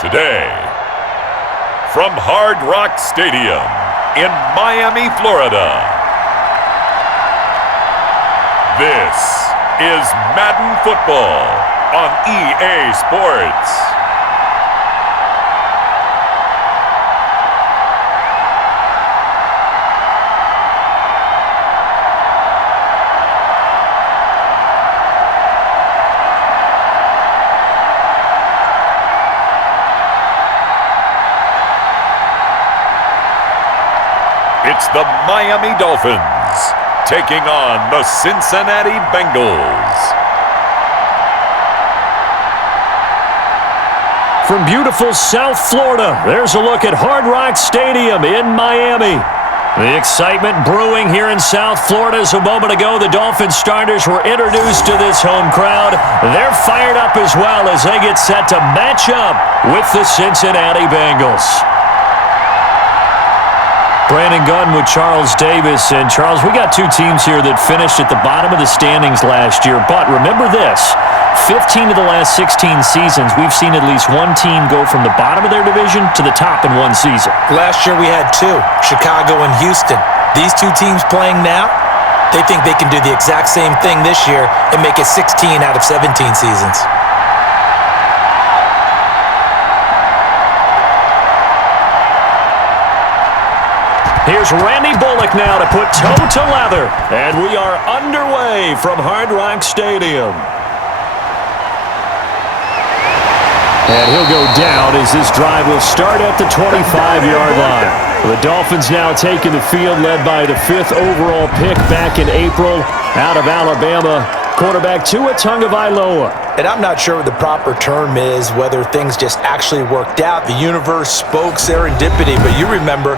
Today, from Hard Rock Stadium in Miami, Florida, this is Madden Football on EA Sports. It's the Miami Dolphins taking on the Cincinnati Bengals. From beautiful South Florida, there's a look at Hard Rock Stadium in Miami. The excitement brewing here in South Florida as a moment ago the Dolphins starters were introduced to this home crowd. They're fired up as well as they get set to match up with the Cincinnati Bengals. Brandon Gunn with Charles Davis. And, Charles, we got two teams here that finished at the bottom of the standings last year. But remember this, 15 of the last 16 seasons, we've seen at least one team go from the bottom of their division to the top in one season. Last year we had two, Chicago and Houston. These two teams playing now, they think they can do the exact same thing this year and make it 16 out of 17 seasons. Here's Randy Bullock now to put toe to leather. And we are underway from Hard Rock Stadium. And he'll go down as this drive will start at the 25-yard line. The Dolphins now taking the field, led by the 5th overall pick back in April out of Alabama, quarterback Tua Tagovailoa. And I'm not sure what the proper term is, whether things just actually worked out. The universe spoke serendipity, but you remember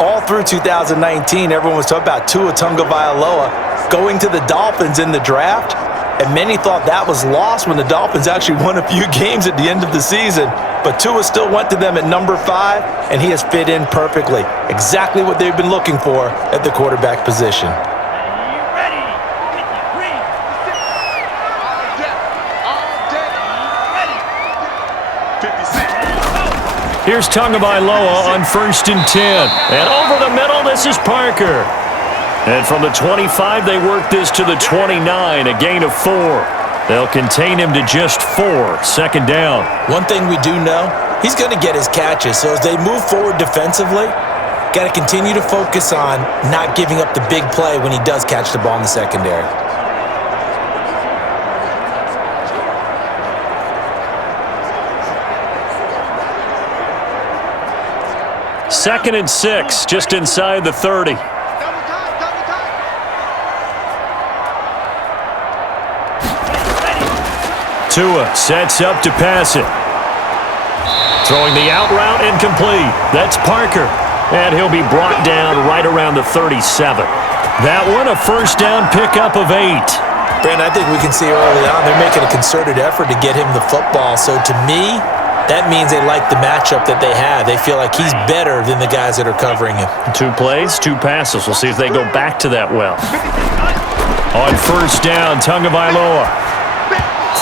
all through 2019, everyone was talking about Tua Tagovailoa going to the Dolphins in the draft, and many thought that was lost when the Dolphins actually won a few games at the end of the season. But Tua still went to them at number 5, and he has fit in perfectly. Exactly what they've been looking for at the quarterback position. Here's Tagovailoa on 1st and 10. And over the middle, this is Parker. And from the 25, they work this to the 29, a gain of 4. They'll contain him to just 4, 2nd down. One thing we do know, he's going to get his catches. So as they move forward defensively, got to continue to focus on not giving up the big play when he does catch the ball in the secondary. Second and 6, just inside the 30. Tua sets up to pass it. Throwing the out route incomplete. That's Parker. And he'll be brought down right around the 37. That one, a 1st down pickup of 8. Brandon, I think we can see early on they're making a concerted effort to get him the football. So to me, that means they like the matchup that they have. They feel like he's better than the guys that are covering him. 2 plays, 2 passes. We'll see if they go back to that well. On 1st down, Tagovailoa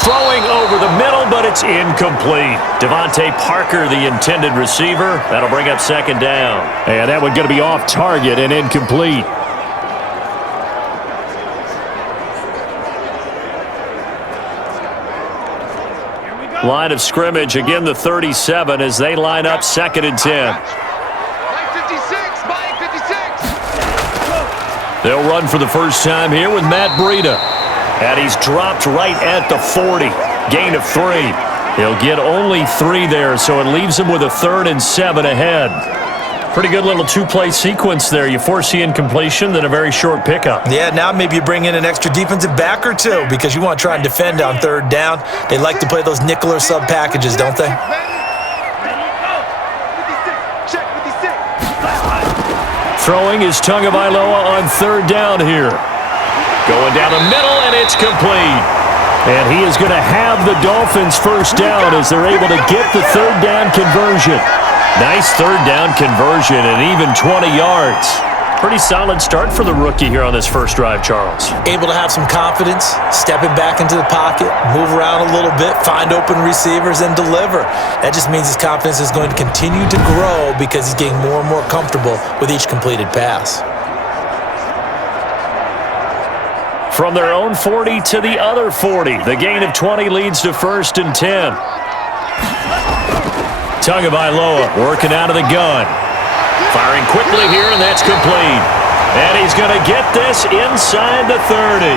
throwing over the middle, but it's incomplete. Devontae Parker, the intended receiver. That'll bring up 2nd down. And that one going to be off target and incomplete. Line of scrimmage, again the 37 as they line up 2nd and 10. They'll run for the first time here with Matt Breida. And he's dropped right at the 40. Gain of 3. He'll get only 3 there, so it leaves him with a 3rd and 7 ahead. Pretty good little 2-play sequence there. You force the incompletion, then a very short pickup. Yeah, now maybe you bring in an extra defensive back or 2 because you want to try and defend on 3rd down. They like to play those nickel or sub packages, don't they? Throwing is Tagovailoa on 3rd down here. Going down the middle, and it's complete. And he is going to have the Dolphins' 1st down as they're able to get the 3rd down conversion. Nice 3rd down conversion and even 20 yards. Pretty solid start for the rookie here on this first drive, Charles. Able to have some confidence, stepping back into the pocket, move around a little bit, find open receivers, and deliver. That just means his confidence is going to continue to grow because he's getting more and more comfortable with each completed pass. From their own 40 to the other 40, the gain of 20 leads to 1st and 10. Tagovailoa working out of the gun. Firing quickly here, and that's complete. And he's going to get this inside the 30.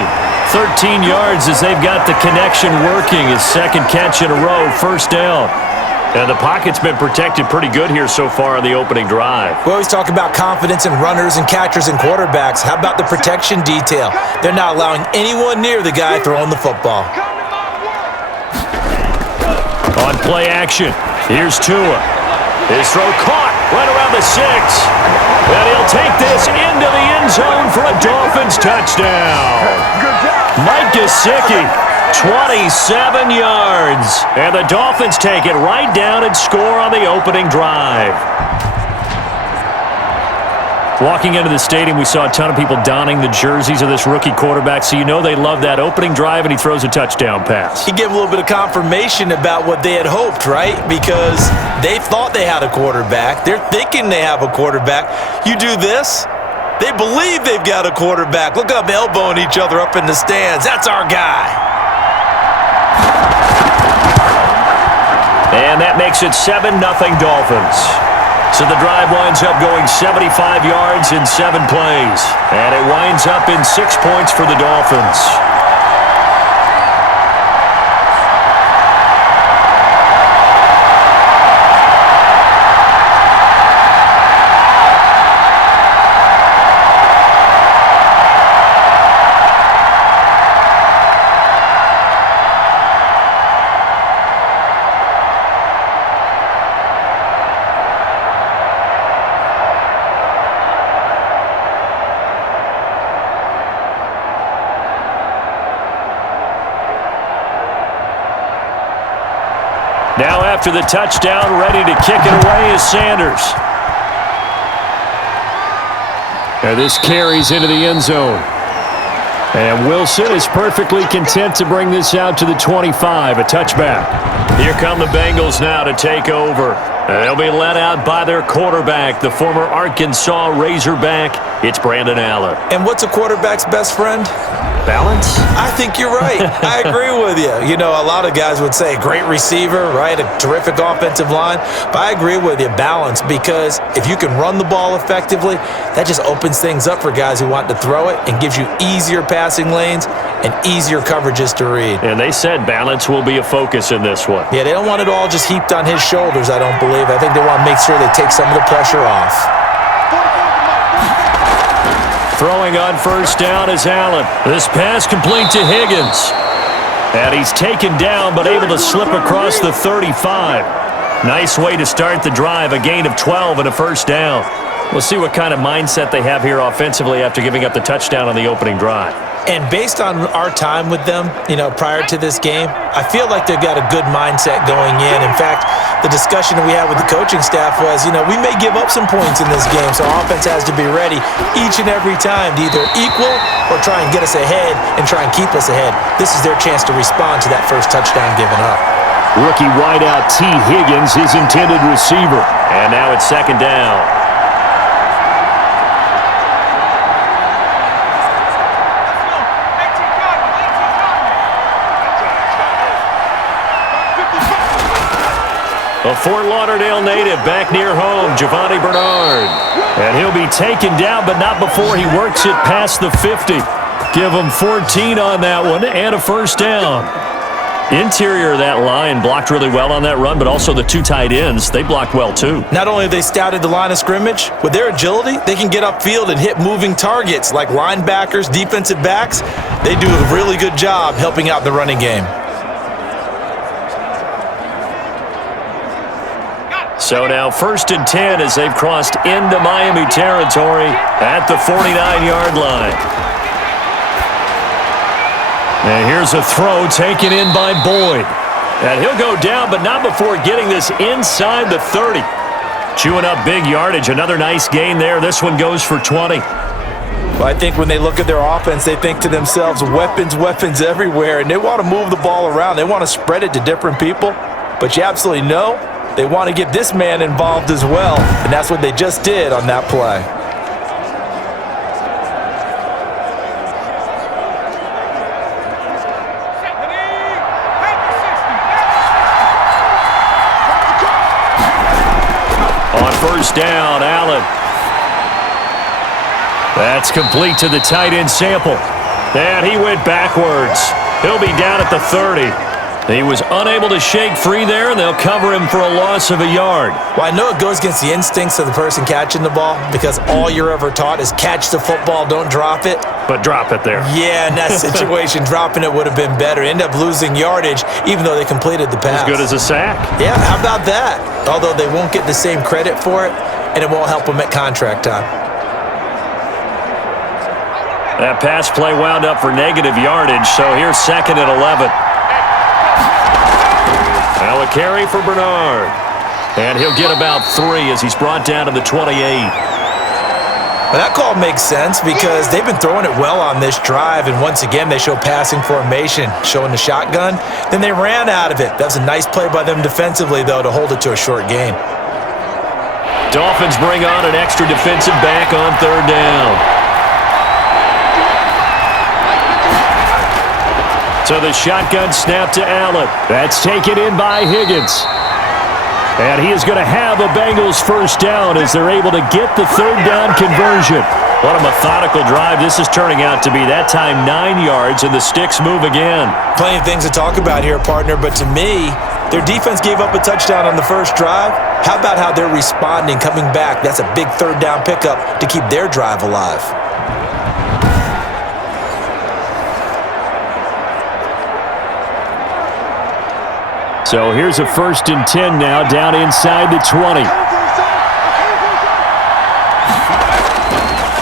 13 yards as they've got the connection working. His second catch in a row, first down. And the pocket's been protected pretty good here so far on the opening drive. We always talk about confidence in runners and catchers and quarterbacks. How about the protection detail? They're not allowing anyone near the guy throwing the football. On play action, here's Tua. His throw caught right around the 6. And he'll take this into the end zone for a Dolphins touchdown. Mike Gesicki, 27 yards. And the Dolphins take it right down and score on the opening drive. Walking into the stadium, we saw a ton of people donning the jerseys of this rookie quarterback, so you know they love that opening drive, and he throws a touchdown pass. He gave a little bit of confirmation about what they had hoped, right? Because they thought they had a quarterback. They're thinking they have a quarterback. You do this, they believe they've got a quarterback. Look at them elbowing each other up in the stands. That's our guy. And that makes it 7-0 Dolphins. So the drive winds up going 75 yards in 7 plays. And it winds up in 6 points for the Dolphins. Now after the touchdown, ready to kick it away is Sanders. And this carries into the end zone. And Wilson is perfectly content to bring this out to the 25, a touchback. Here come the Bengals now to take over. And they'll be led out by their quarterback, the former Arkansas Razorback. It's Brandon Allen. And what's a quarterback's best friend? Balance? I think you're right. I agree with you. You know, a lot of guys would say great receiver, right? A terrific offensive line. But I agree with you, balance, because if you can run the ball effectively, that just opens things up for guys who want to throw it and gives you easier passing lanes and easier coverages to read. And they said balance will be a focus in this one. Yeah, they don't want it all just heaped on his shoulders, I don't believe. I think they want to make sure they take some of the pressure off. Throwing on first down is Allen. This pass complete to Higgins. And he's taken down but able to slip across the 35. Nice way to start the drive, a gain of 12 and a first down. We'll see what kind of mindset they have here offensively after giving up the touchdown on the opening drive. And based on our time with them, you know, prior to this game, I feel like they've got a good mindset going in. In fact, the discussion that we had with the coaching staff was, you know, we may give up some points in this game, so our offense has to be ready each and every time to either equal or try and get us ahead and try and keep us ahead. This is their chance to respond to that first touchdown given up. Rookie wideout T. Higgins, his intended receiver. And now it's second down. A Fort Lauderdale native back near home, Giovanni Bernard. And he'll be taken down, but not before he works it past the 50. Give him 14 on that one and a first down. Interior of that line blocked really well on that run, but also the two tight ends, they blocked well too. Not only have they scouted the line of scrimmage, with their agility, they can get upfield and hit moving targets like linebackers, defensive backs. They do a really good job helping out the running game. So now 1st and 10 as they've crossed into Miami territory at the 49-yard line. And here's a throw taken in by Boyd. And he'll go down, but not before getting this inside the 30. Chewing up big yardage. Another nice gain there. This one goes for 20. Well, I think when they look at their offense, they think to themselves, weapons, weapons everywhere, and they want to move the ball around. They want to spread it to different people, but you absolutely know they want to get this man involved as well, and that's what they just did on that play. On first down, Allen. That's complete to the tight end sample. And he went backwards. He'll be down at the 30. He was unable to shake free there, and they'll cover him for a loss of a yard. Well, I know it goes against the instincts of the person catching the ball because all you're ever taught is catch the football, don't drop it. But drop it there. Yeah, in that situation, dropping it would have been better. End up losing yardage, even though they completed the pass. As good as a sack. Yeah, how about that? Although they won't get the same credit for it, and it won't help them at contract time. That pass play wound up for negative yardage, so here's 2nd and 11. Now a carry for Bernard. And he'll get about 3 as he's brought down to the 28. Well, that call makes sense because they've been throwing it well on this drive, and once again, they show passing formation, showing the shotgun. Then they ran out of it. That was a nice play by them defensively, though, to hold it to a short gain. Dolphins bring on an extra defensive back on 3rd down. So the shotgun snap to Allen. That's taken in by Higgins. And he is going to have a Bengals first down as they're able to get the 3rd down conversion. What a methodical drive this is turning out to be. That time 9 yards, and the sticks move again. Plenty of things to talk about here, partner, but to me, their defense gave up a touchdown on the first drive. How about how they're responding, coming back? That's a big 3rd down pickup to keep their drive alive. So here's a 1st and 10 now, down inside the 20.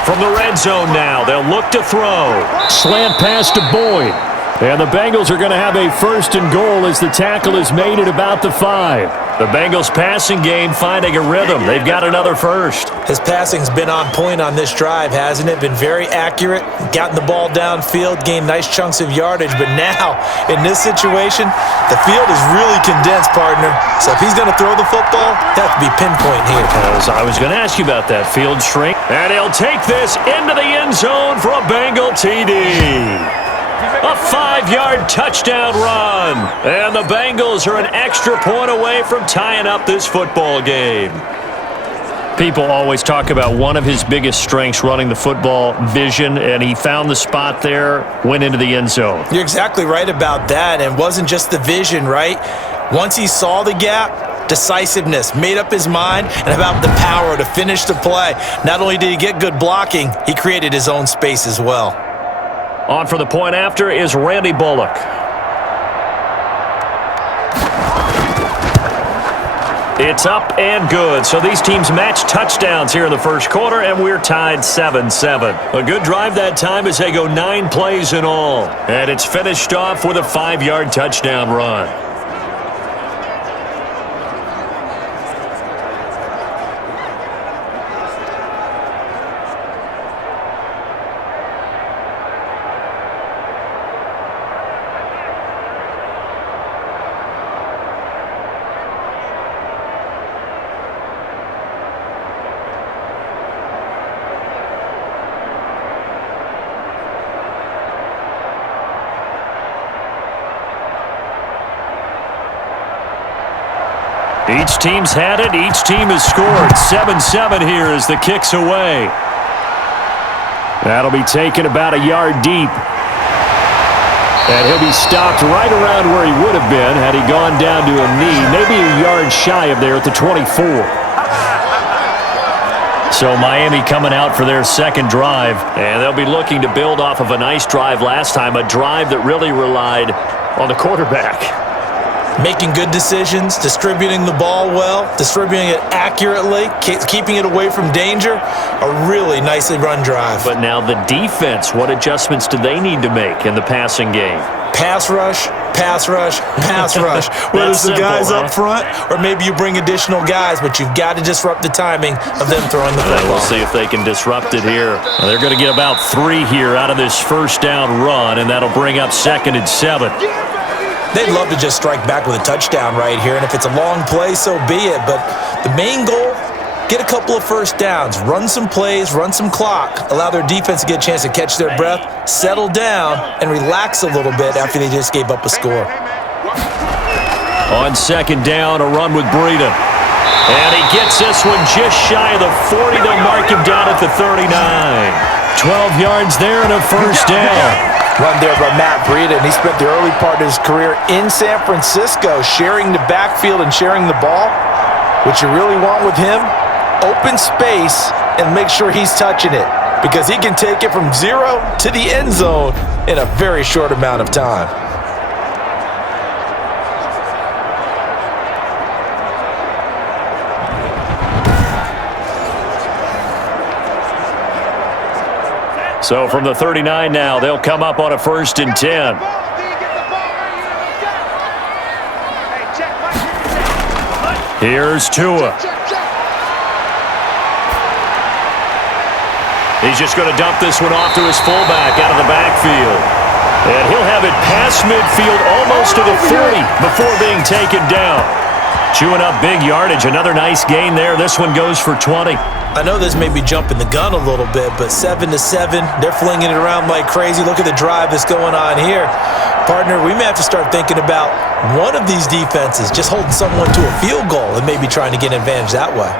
From the red zone now, they'll look to throw. Slant pass to Boyd. And the Bengals are going to have a 1st and goal as the tackle is made at about the 5. The Bengals passing game finding a rhythm. They've got another first. His passing's been on point on this drive, hasn't it? Been very accurate, gotten the ball downfield, gained nice chunks of yardage. But now, in this situation, the field is really condensed, partner. So if he's going to throw the football, that have to be pinpoint here. I was going to ask you about that field shrink. And he'll take this into the end zone for a Bengal TD. A 5-yard touchdown run. And the Bengals are an extra point away from tying up this football game. People always talk about one of his biggest strengths running the football, vision, and he found the spot there, went into the end zone. You're exactly right about that, and it wasn't just the vision, right? Once he saw the gap, decisiveness, made up his mind, and about the power to finish the play. Not only did he get good blocking, he created his own space as well. On for the point after is Randy Bullock. It's up and good. So these teams match touchdowns here in the first quarter, and we're tied 7-7. A good drive that time as they go 9 plays in all. And it's finished off with a 5-yard touchdown run. Each team's had it. Each team has scored. 7-7 here as the kick's away. That'll be taken about a yard deep. And he'll be stopped right around where he would have been had he gone down to a knee. Maybe a yard shy of there at the 24. So Miami coming out for their second drive. And they'll be looking to build off of a nice drive last time. A drive that really relied on the quarterback. Making good decisions, distributing the ball well, distributing it accurately, keeping it away from danger. A really nicely run drive. But now the defense, what adjustments do they need to make in the passing game? Pass rush, pass rush, whether it's the guys up front or maybe you bring additional guys, but you've got to disrupt the timing of them throwing the football. We'll see if they can disrupt it here. They're going to get about 3 here out of this first down run, and that'll bring up 2nd and 7. They'd love to just strike back with a touchdown right here, and if it's a long play, so be it. But the main goal, get a couple of first downs, run some plays, run some clock, allow their defense to get a chance to catch their breath, settle down, and relax a little bit after they just gave up a score. On 2nd down, a run with Breida. And he gets this one just shy of the 40. They'll mark him down at the 39. 12 yards there and a first down. Run there by Matt Breida, and he spent the early part of his career in San Francisco sharing the backfield and sharing the ball. What you really want with him, open space and make sure he's touching it because he can take it from 0 to the end zone in a very short amount of time. So from the 39 now, they'll come up on a 1st and 10. Here's Tua. He's just going to dump this one off to his fullback out of the backfield. And he'll have it past midfield almost to the 30 before being taken down. Chewing up big yardage. Another nice gain there. This one goes for 20. I know this may be jumping the gun a little bit, but 7-7, they're flinging it around like crazy. Look at the drive that's going on here. Partner, we may have to start thinking about one of these defenses just holding someone to a field goal and maybe trying to get an advantage that way.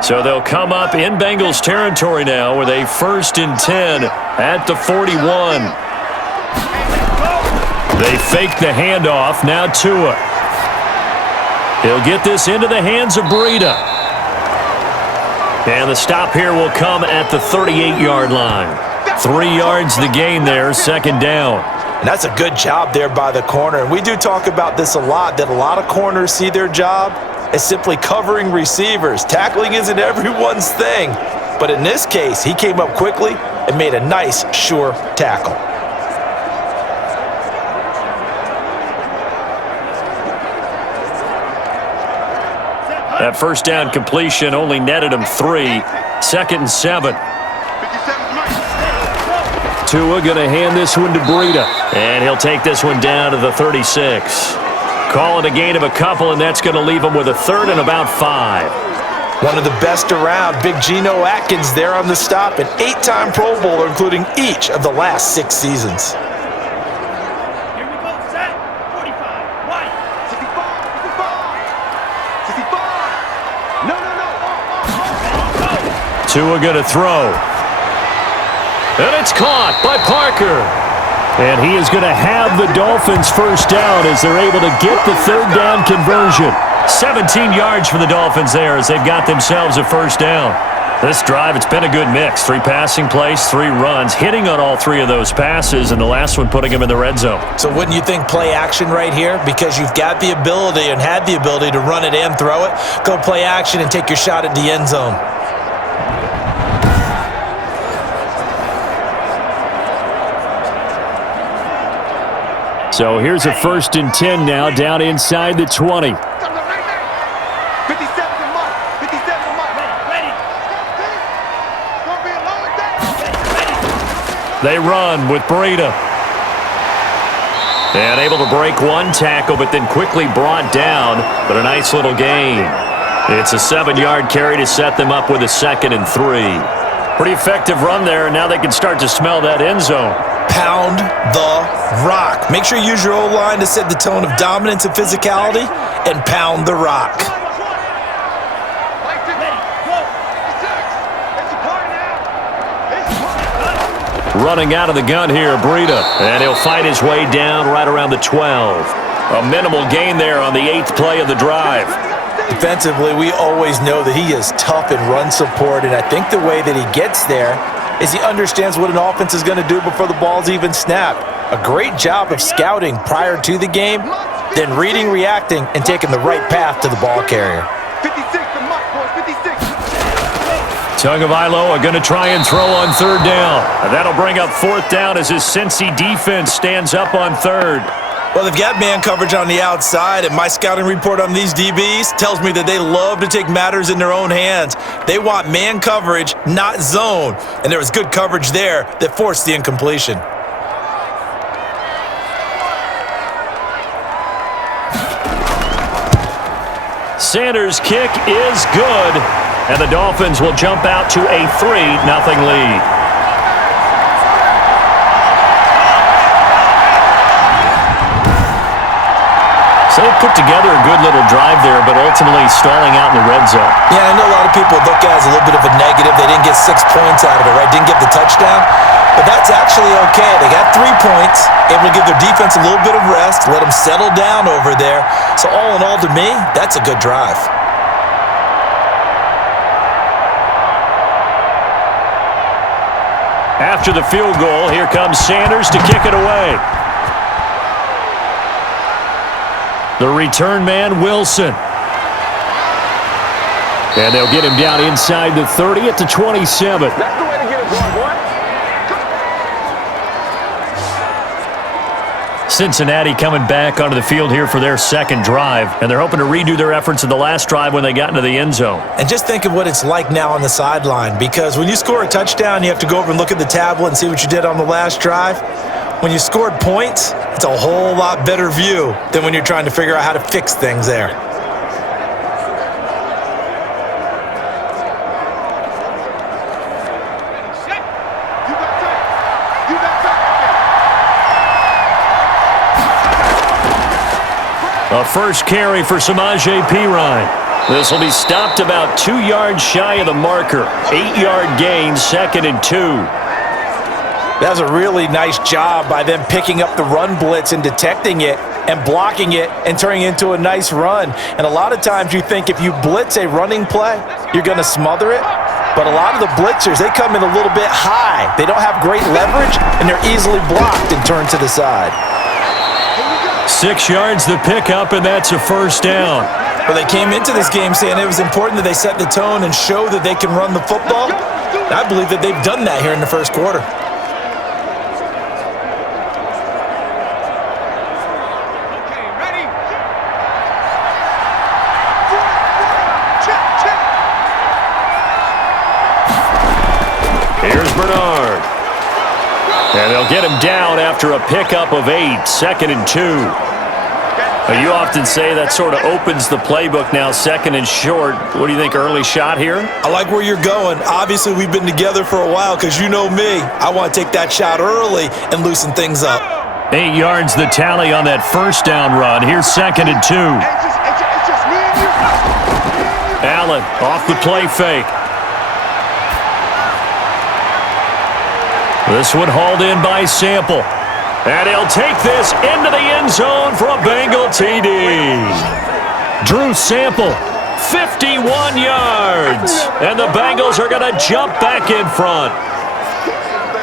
So they'll come up in Bengals territory now with a 1st and 10 at the 41. They fake the handoff. Now Tua. He'll get this into the hands of Breida. And the stop here will come at the 38-yard line. 3 yards the gain there, 2nd down. And that's a good job there by the corner. And we do talk about this a lot, that a lot of corners see their job as simply covering receivers. Tackling isn't everyone's thing. But in this case, he came up quickly and made a nice, sure tackle. That first down completion only netted him 3. 2nd and 7. Tua going to hand this one to Breida. And he'll take this one down to the 36. Call it a gain of a couple, and that's going to leave him with a 3rd and about 5. One of the best around, Big Geno Atkins there on the stop, an 8-time Pro Bowler, including each of the last 6 seasons. Tua going to throw. And it's caught by Parker. And he is going to have the Dolphins first down as they're able to get the 3rd down conversion. 17 yards for the Dolphins there as they've got themselves a first down. This drive, it's been a good mix. 3 passing plays, 3 runs, hitting on all 3 of those passes, and the last one putting them in the red zone. So wouldn't you think play action right here? Because you've got the ability and had the ability to run it and throw it. Go play action and take your shot at the end zone. So here's a 1st and 10 now down inside the 20. They run with Breida. And able to break one tackle, but then quickly brought down. But a nice little gain. It's a 7-yard carry to set them up with a 2nd and 3. Pretty effective run there, and now they can start to smell that end zone. Pound the rock. Make sure you use your O-line to set the tone of dominance and physicality, and pound the rock. Running out of the gun here, Breida. And he'll fight his way down right around the 12. A minimal gain there on the 8th play of the drive. Defensively, we always know that he is tough in run support, and I think the way that he gets there is he understands what an offense is going to do before the ball's even snapped. A great job of scouting prior to the game, then reading, reacting, and taking the right path to the ball carrier. Tagovailoa going to try and throw on third down. That'll bring up fourth down as his Cincy defense stands up on third. Well, they've got man coverage on the outside, and my scouting report on these DBs tells me that they love to take matters in their own hands. They want man coverage, not zone, and there was good coverage there that forced the incompletion. Sanders' kick is good, and the Dolphins will jump out to a 3-0 lead. So they put together a good little drive there, but ultimately stalling out in the red zone. Yeah, I know a lot of people look at it as a little bit of a negative. They didn't get 6 points out of it, right? Didn't get the touchdown. But that's actually okay. They got 3 points, able to give their defense a little bit of rest, let them settle down over there. So all in all, to me, that's a good drive. After the field goal, here comes Sanders to kick it away. The return man, Wilson. And they'll get him down inside the 30 at the 27. That's the way to get it going, boy. Cincinnati coming back onto the field here for their second drive, and they're hoping to redo their efforts in the last drive when they got into the end zone. And just think of what it's like now on the sideline, because when you score a touchdown, you have to go over and look at the tablet and see what you did on the last drive. When you scored points, it's a whole lot better view than when you're trying to figure out how to fix things there. A first carry for Samaje Perine. This will be stopped about 2 yards shy of the marker. 8-yard gain, 2nd and 2. That was a really nice job by them picking up the run blitz and detecting it and blocking it and turning it into a nice run. And a lot of times you think if you blitz a running play, you're going to smother it. But a lot of the blitzers, they come in a little bit high. They don't have great leverage, and they're easily blocked and turned to the side. 6 yards the pickup, and that's a first down. Well, they came into this game saying it was important that they set the tone and show that they can run the football. And I believe that they've done that here in the first quarter. Here's Bernard. And they'll get him down after a pickup of 8, 2nd and 2. You often say that sort of opens the playbook now, 2nd and short. What do you think, early shot here? I like where you're going. Obviously, we've been together for a while because you know me. I want to take that shot early and loosen things up. 8 yards the tally on that first down run. Here's 2nd and 2. It's just me and you. Allen off the play fake. This one hauled in by Sample. And he'll take this into the end zone for a Bengal TD. Drew Sample, 51 yards. And the Bengals are going to jump back in front.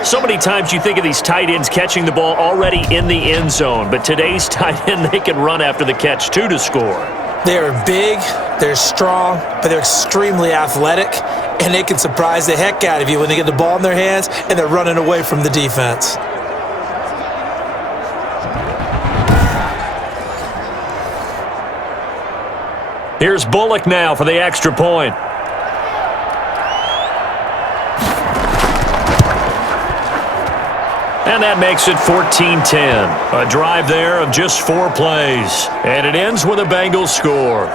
So many times you think of these tight ends catching the ball already in the end zone. But today's tight end, they can run after the catch, too, to score. They're big, they're strong, but they're extremely athletic. And they can surprise the heck out of you when they get the ball in their hands and they're running away from the defense. Here's Bullock now for the extra point. And that makes it 14-10. A drive there of just 4 plays. And it ends with a Bengals score.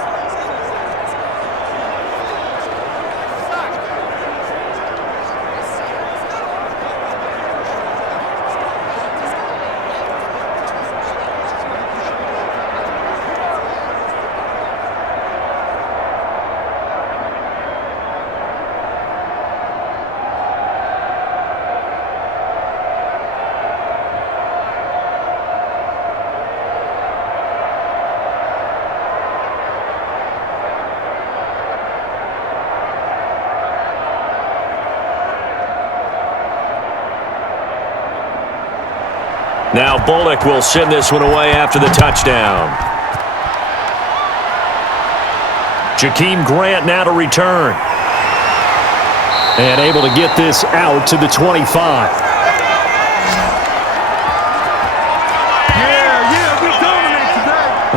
Now Bullock will send this one away after the touchdown. Jakeem Grant now to return. And able to get this out to the 25.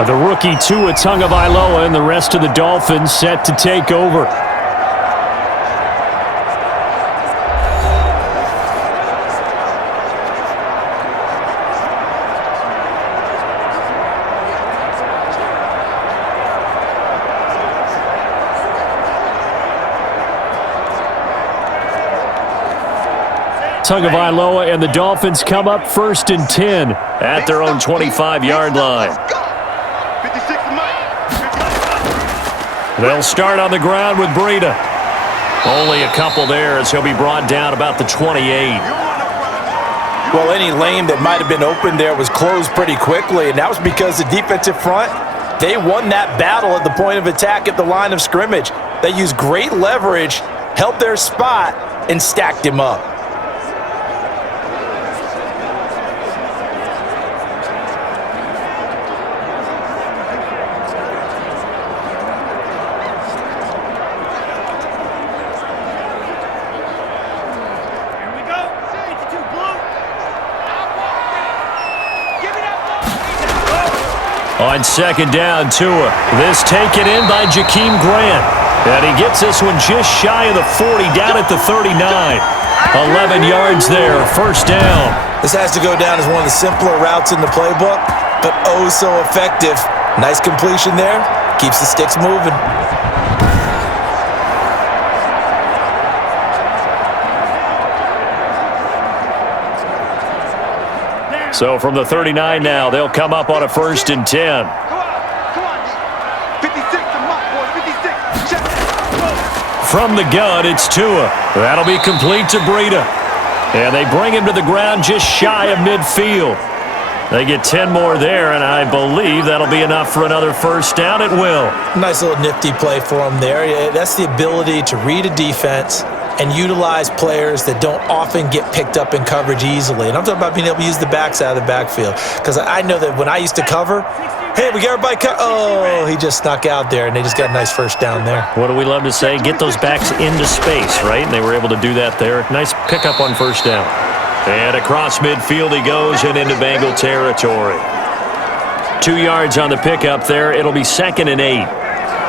The rookie Tua Tagovailoa and the rest of the Dolphins set to take over. Tagovailoa and the Dolphins come up 1st and 10 at their own 25-yard line. They'll start on the ground with Breida. Only a couple there as he'll be brought down about the 28. Well, any lane that might have been open there was closed pretty quickly, and that was because the defensive front, they won that battle at the point of attack at the line of scrimmage. They used great leverage, held their spot, and stacked him up. On 2nd down, Tua. This taken in by Jakeem Grant. And he gets this one just shy of the 40, down at the 39. 11 yards there, 1st down. This has to go down as one of the simpler routes in the playbook, but oh so effective. Nice completion there. Keeps the sticks moving. So from the 39 now, they'll come up on a 1st and 10. Come on, 56 to Mike, boy, 56. Check it. From the gun, it's Tua. That'll be complete to Breida. And they bring him to the ground just shy of midfield. They get 10 more there, and I believe that'll be enough for another 1st down. It will. Nice little nifty play for him there. Yeah, that's the ability to read a defense and utilize players that don't often get picked up in coverage easily. And I'm talking about being able to use the backs out of the backfield. Because I know that when I used to cover, hey, we got everybody oh, he just snuck out there, and they just got a nice 1st down there. What do we love to say? Get those backs into space, right? And they were able to do that there. Nice pickup on 1st down. And across midfield he goes and into Bengal territory. 2 yards on the pickup there. It'll be 2nd and 8.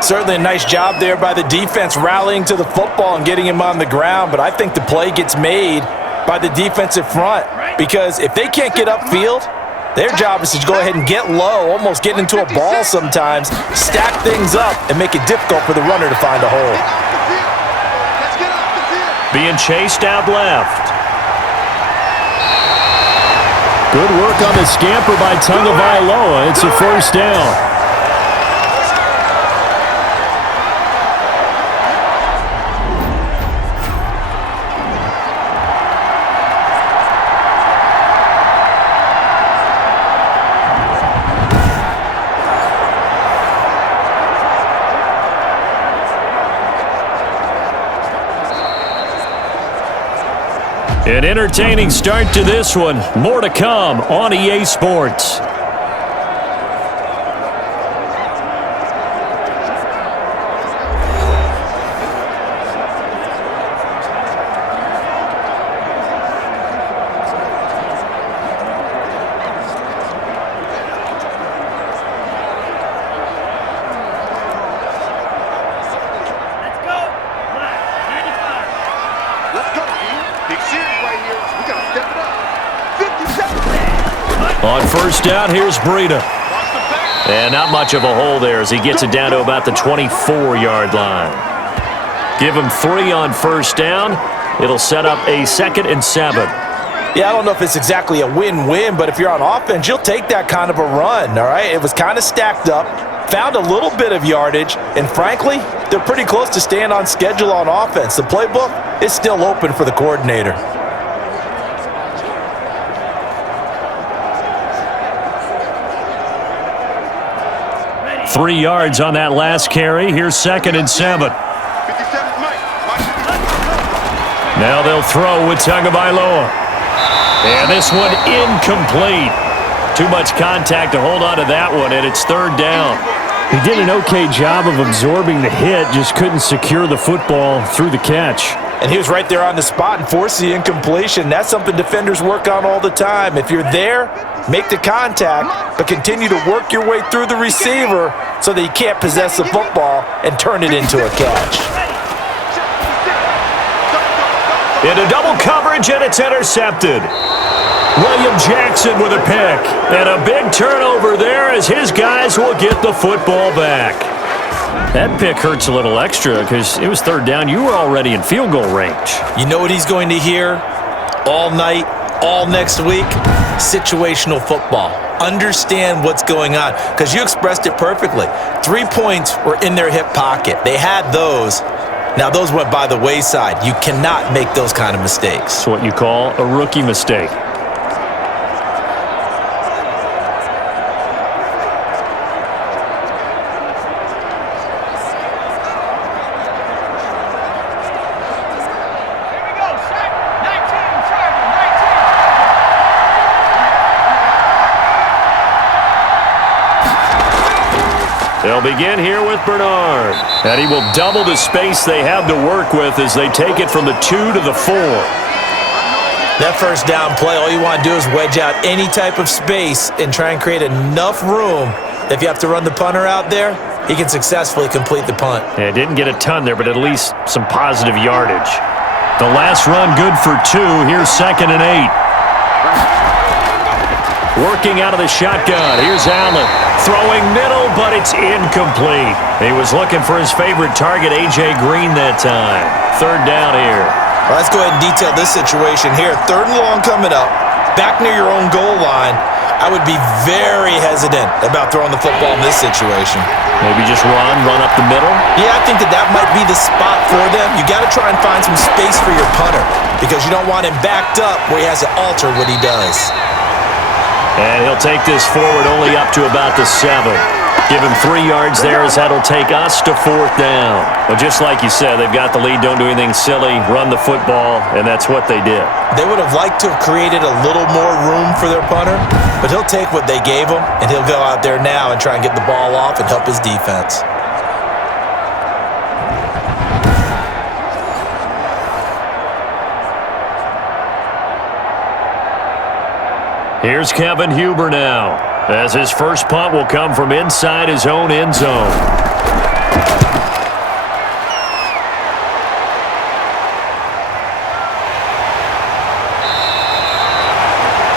Certainly a nice job there by the defense rallying to the football and getting him on the ground, but I think the play gets made by the defensive front because if they can't get upfield, their job is to go ahead and get low, almost get into a ball sometimes, stack things up, and make it difficult for the runner to find a hole. Being chased out left. Good work on the scamper by Tagovailoa. It's a 1st down. An entertaining start to this one. More to come on EA Sports. On 1st down, here's Breida. And not much of a hole there as he gets it down to about the 24-yard line. Give him 3 on 1st down. It'll set up a 2nd and 7. Yeah, I don't know if it's exactly a win-win, but if you're on offense, you'll take that kind of a run, all right? It was kind of stacked up, found a little bit of yardage, and frankly, they're pretty close to staying on schedule on offense. The playbook is still open for the coordinator. 3 yards on that last carry. Here's 2nd and 7. Now they'll throw with Tagovailoa. And this one incomplete. Too much contact to hold on to that one, and it's 3rd down. He did an okay job of absorbing the hit, just couldn't secure the football through the catch. And he was right there on the spot and forced the incompletion. That's something defenders work on all the time. If you're there, make the contact, but continue to work your way through the receiver so that you can't possess the football and turn it into a catch. Into double coverage, and it's intercepted. William Jackson with a pick. And a big turnover there as his guys will get the football back. That pick hurts a little extra because it was third down. You were already in field goal range. You know what he's going to hear all night, all next week? Situational football. Understand what's going on, because you expressed it perfectly. 3 points were in their hip pocket. They had those. Now, those went by the wayside. You cannot make those kind of mistakes. It's what you call a rookie mistake. They'll begin here with Bernard. And he will double the space they have to work with as they take it from the 2 to the 4. That first down play, all you want to do is wedge out any type of space and try and create enough room. If you have to run the punter out there, he can successfully complete the punt. Yeah, didn't get a ton there, but at least some positive yardage. The last run good for 2. Here's 2nd and 8. Working out of the shotgun. Here's Allen. Throwing middle, but it's incomplete. He was looking for his favorite target, A.J. Green, that time. Third down here. Well, let's go ahead and detail this situation here. 3rd and long coming up. Back near your own goal line. I would be very hesitant about throwing the football in this situation. Maybe just run up the middle? Yeah, I think that might be the spot for them. You got to try and find some space for your punter because you don't want him backed up where he has to alter what he does. And he'll take this forward only up to about the 7. Give him 3 yards there as that'll take us to 4th down. Well, just like you said, they've got the lead. Don't do anything silly. Run the football, and that's what they did. They would have liked to have created a little more room for their punter, but he'll take what they gave him, and he'll go out there now and try and get the ball off and help his defense. Here's Kevin Huber now, as his first punt will come from inside his own end zone.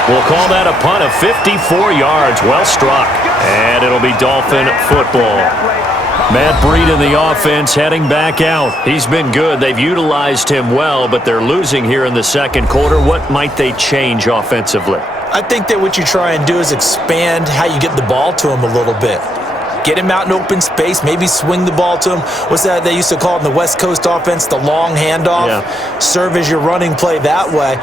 We'll call that a punt of 54 yards. Well struck. And it'll be Dolphin football. Matt Breed in the offense heading back out. He's been good. They've utilized him well, but they're losing here in the second quarter. What might they change offensively? I think that what you try and do is expand how you get the ball to him a little bit. Get him out in open space, maybe swing the ball to him. What's that they used to call it in the West Coast offense, the long handoff? Yeah. Serve as your running play that way,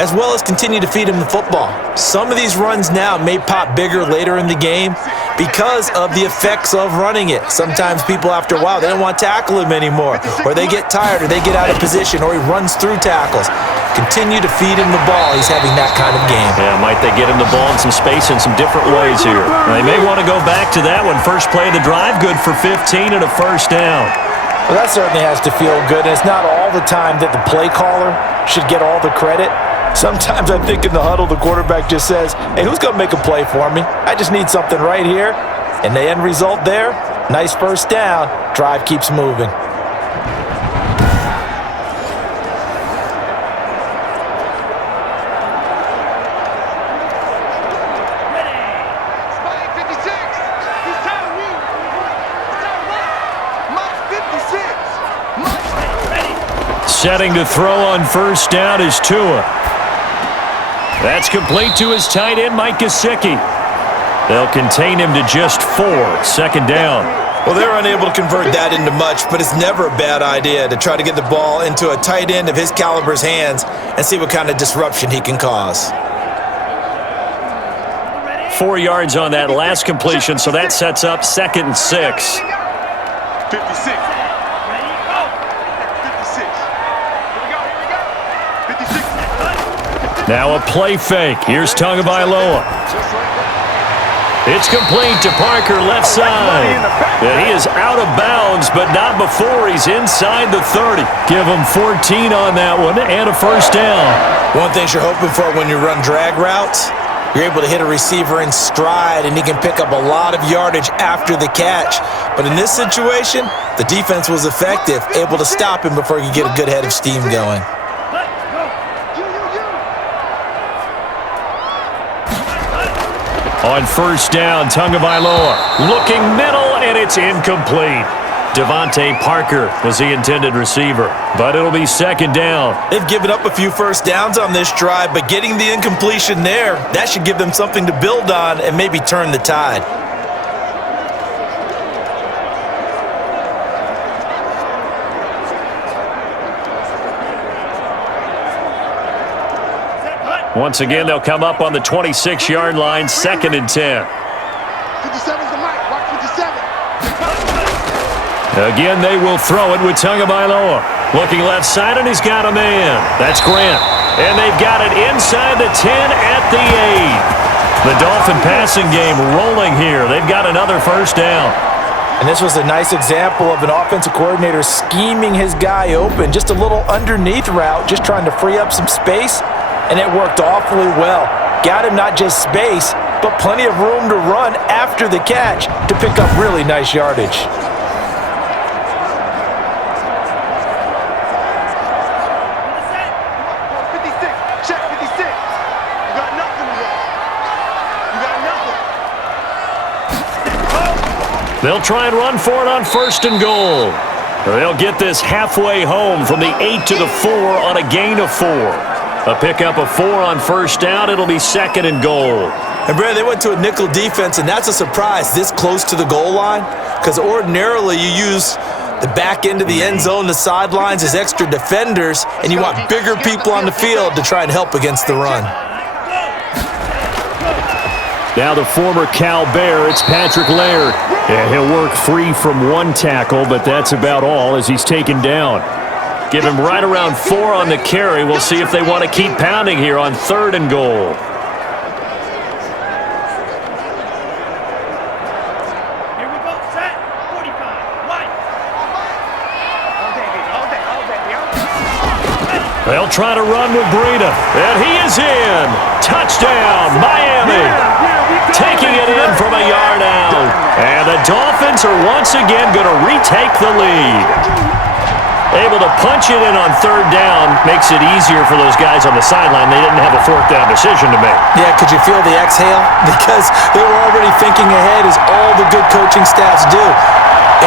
as well as continue to feed him the football. Some of these runs now may pop bigger later in the game because of the effects of running it. Sometimes people, after a while, they don't want to tackle him anymore, or they get tired, or they get out of position, or he runs through tackles. Continue to feed him the ball. He's having that kind of game. Yeah, might they get him the ball in some space in some different ways here. They may want to go back to that one. First play of the drive, good for 15 and a first down. Well, that certainly has to feel good. And it's not all the time that the play caller should get all the credit. Sometimes I think in the huddle, the quarterback just says, hey, who's going to make a play for me? I just need something right here. And the end result there, nice first down. Drive keeps moving. Setting to throw on first down is Tua. That's complete to his tight end, Mike Gesicki. They'll contain him to just 4. Second down. Well, they're unable to convert that into much, but it's never a bad idea to try to get the ball into a tight end of his caliber's hands and see what kind of disruption he can cause. 4 yards on that last completion, so that sets up 2nd and 6. 56. Now a play fake. Here's Tagovailoa. It's complete to Parker, left side. And he is out of bounds, but not before he's inside the 30. Give him 14 on that one and a first down. One thing you're hoping for when you run drag routes, you're able to hit a receiver in stride, and he can pick up a lot of yardage after the catch. But in this situation, the defense was effective, able to stop him before he could get a good head of steam going. On first down, Tagovailoa looking middle, and it's incomplete. Devontae Parker was the intended receiver, but it'll be second down. They've given up a few first downs on this drive, but getting the incompletion there, that should give them something to build on and maybe turn the tide. Once again, they'll come up on the 26-yard line, 2nd and 10. 57's the mic. Watch 57. Again, they will throw it with Tagovailoa. Looking left side, and he's got a man. That's Grant. And they've got it inside the 10 at the 8. The Dolphin passing game rolling here. They've got another first down. And this was a nice example of an offensive coordinator scheming his guy open. Just a little underneath route, just trying to free up some space, and it worked awfully well. Got him not just space, but plenty of room to run after the catch to pick up really nice yardage. They'll try and run for it on 1st and goal. They'll get this halfway home from the 8 to the 4 on a gain of 4. A pickup of 4 on first down. It'll be 2nd and goal. And, Brad, they went to a nickel defense, and that's a surprise this close to the goal line, because ordinarily you use the back end of the end zone, the sidelines as extra defenders, and you want bigger people on the field to try and help against the run. Now the former Cal Bear, it's Patrick Laird. And he'll work free from one tackle, but that's about all as he's taken down. Give him right around 4 on the carry. We'll see if they want to keep pounding here on 3rd and goal. Here we go, set, 45, right. They'll try to run with Breida, and he is in. Touchdown, Miami. Taking it in from a yard out. And the Dolphins are once again going to retake the lead. Able to punch it in on 3rd down makes it easier for those guys on the sideline. They didn't have a 4th down decision to make. Yeah, could you feel the exhale? Because they were already thinking ahead, as all the good coaching staffs do.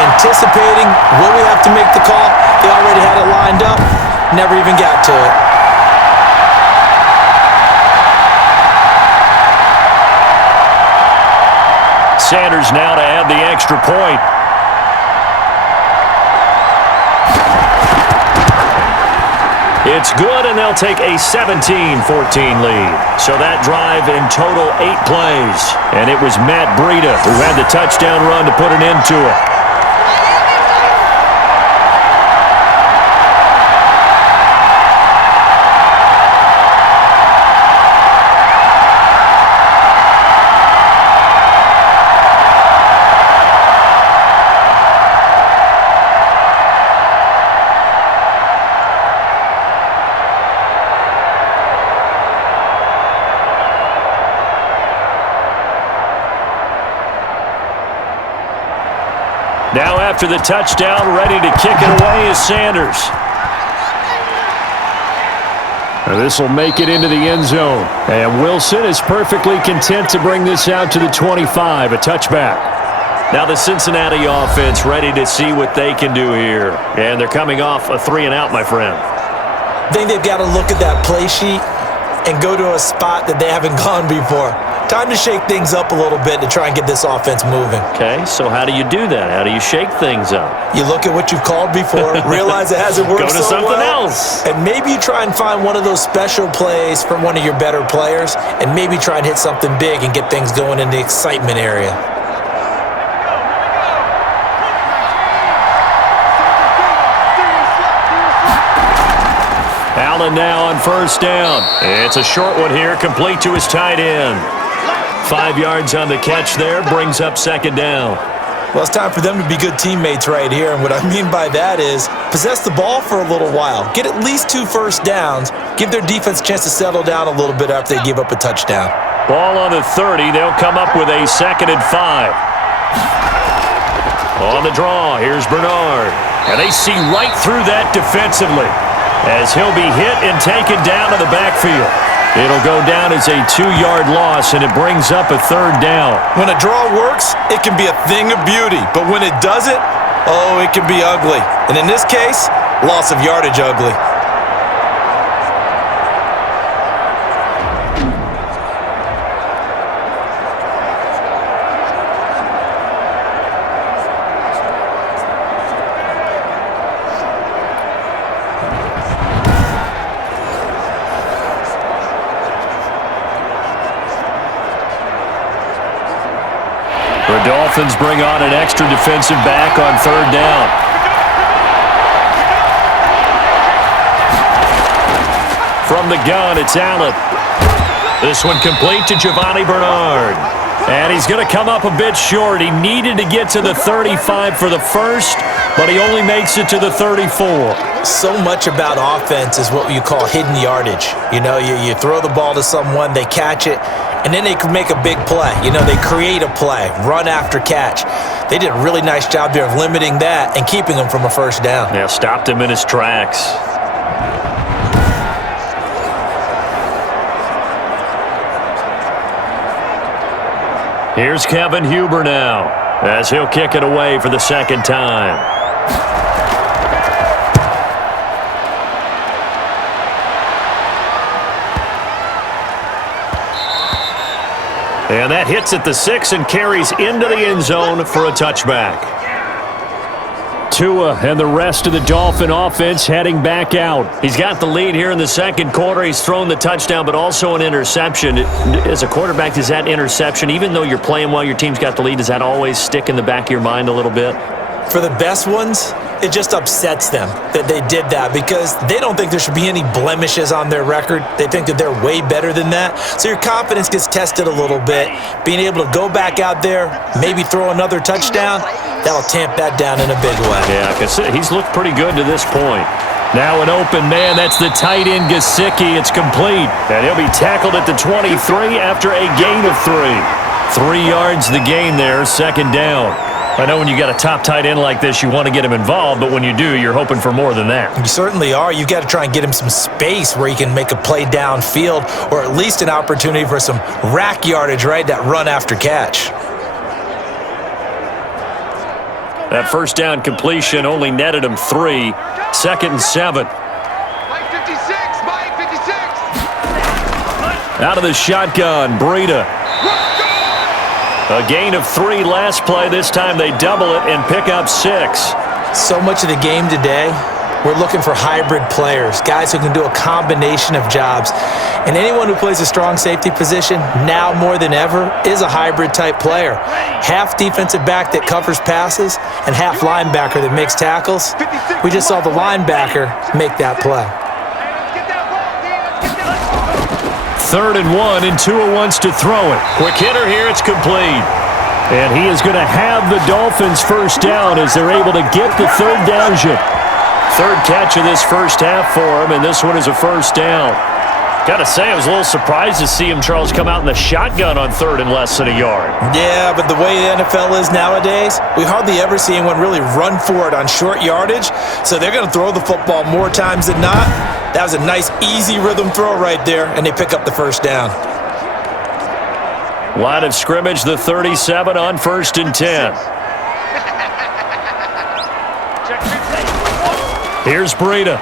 Anticipating when we have to make the call, they already had it lined up, never even got to it. Sanders now to add the extra point. It's good, and they'll take a 17-14 lead. So that drive in total 8 plays. And it was Matt Breida who had the touchdown run to put an end to it. Now after the touchdown, ready to kick it away is Sanders. This will make it into the end zone. And Wilson is perfectly content to bring this out to the 25, a touchback. Now the Cincinnati offense ready to see what they can do here. And they're coming off a 3-and-out, my friend. I think they've got to look at that play sheet and go to a spot that they haven't gone before. Time to shake things up a little bit to try and get this offense moving. Okay, so how do you do that? How do you shake things up? You look at what you've called before, realize it hasn't worked Go to so something well, else. and maybe you try and find one of those special plays from one of your better players, and maybe try and hit something big and get things going in the excitement area. Allen now on first down. It's a short one here, complete to his tight end. 5 yards on the catch there, brings up second down. Well, it's time for them to be good teammates right here. And what I mean by that is possess the ball for a little while. Get at least 2 first downs. Give their defense a chance to settle down a little bit after they give up a touchdown. Ball on the 30. They'll come up with a 2nd and 5. On the draw, here's Bernard. And they see right through that defensively as he'll be hit and taken down to the backfield. It'll go down as a 2-yard loss, and it brings up a 3rd down. When a draw works, it can be a thing of beauty. But when it doesn't, oh, it can be ugly. And in this case, loss of yardage ugly. The Dolphins bring on an extra defensive back on 3rd down. From the gun, it's Allen. This one complete to Giovanni Bernard. And he's going to come up a bit short. He needed to get to the 35 for the first, but he only makes it to the 34. So much about offense is what you call hidden yardage. You know, you throw the ball to someone, they catch it, and then they can make a big play. You know, they create a play, run after catch. They did a really nice job there of limiting that and keeping him from a first down. Yeah, stopped him in his tracks. Here's Kevin Huber now as he'll kick it away for the 2nd time. And that hits at the 6 and carries into the end zone for a touchback. Tua and the rest of the Dolphin offense heading back out. He's got the lead here in the 2nd quarter. He's thrown the touchdown, but also an interception. As a quarterback, does that interception, even though you're playing well, your team's got the lead, does that always stick in the back of your mind a little bit? For the best ones, it just upsets them that they did that because they don't think there should be any blemishes on their record. They think that they're way better than that. So your confidence gets tested a little bit. Being able to go back out there, maybe throw another touchdown, that'll tamp that down in a big way. Yeah, because he's looked pretty good to this point. Now an open man, that's the tight end Gesicki. It's complete, and he'll be tackled at the 23 after a gain of 3. 3 yards the gain there, 2nd down. I know when you got a top tight end like this, you want to get him involved, but when you do, you're hoping for more than that. You certainly are. You got to try and get him some space where he can make a play downfield or at least an opportunity for some rack yardage, right? That run after catch. That first down completion only netted him 3. 2nd and 7. Mike 56, Mike 56. Out of the shotgun, Breida. A gain of 3 last play. This time they double it and pick up 6. So much of the game today, we're looking for hybrid players, guys who can do a combination of jobs. And anyone who plays a strong safety position, now more than ever, is a hybrid type player. Half defensive back that covers passes and half linebacker that makes tackles. We just saw the linebacker make that play. 3rd and 1, and Tua wants to throw it. Quick hitter here, it's complete. And he is going to have the Dolphins first down as they're able to get the 3rd down. 3rd catch of this first half for him, and this one is a first down. Got to say, I was a little surprised to see him, Charles, come out in the shotgun on 3rd and less than a yard. Yeah, but the way the NFL is nowadays, we hardly ever see anyone really run for it on short yardage, so they're going to throw the football more times than not. That was a nice, easy rhythm throw right there, and they pick up the first down. Line of scrimmage, the 37 on 1st and 10. Here's Breida.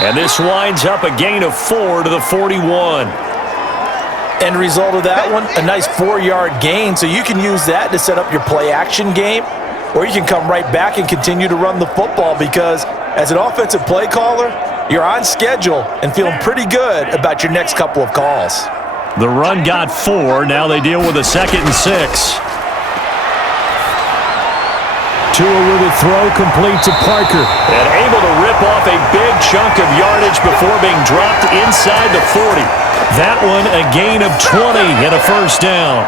And this winds up a gain of 4 to the 41. End result of that one, a nice 4-yard gain, so you can use that to set up your play-action game, or you can come right back and continue to run the football because as an offensive play caller, you're on schedule and feeling pretty good about your next couple of calls. The run got 4. Now they deal with a 2nd and 6. Tua with a throw complete to Parker. And able to rip off a big chunk of yardage before being dropped inside the 40. That one a gain of 20 and a first down.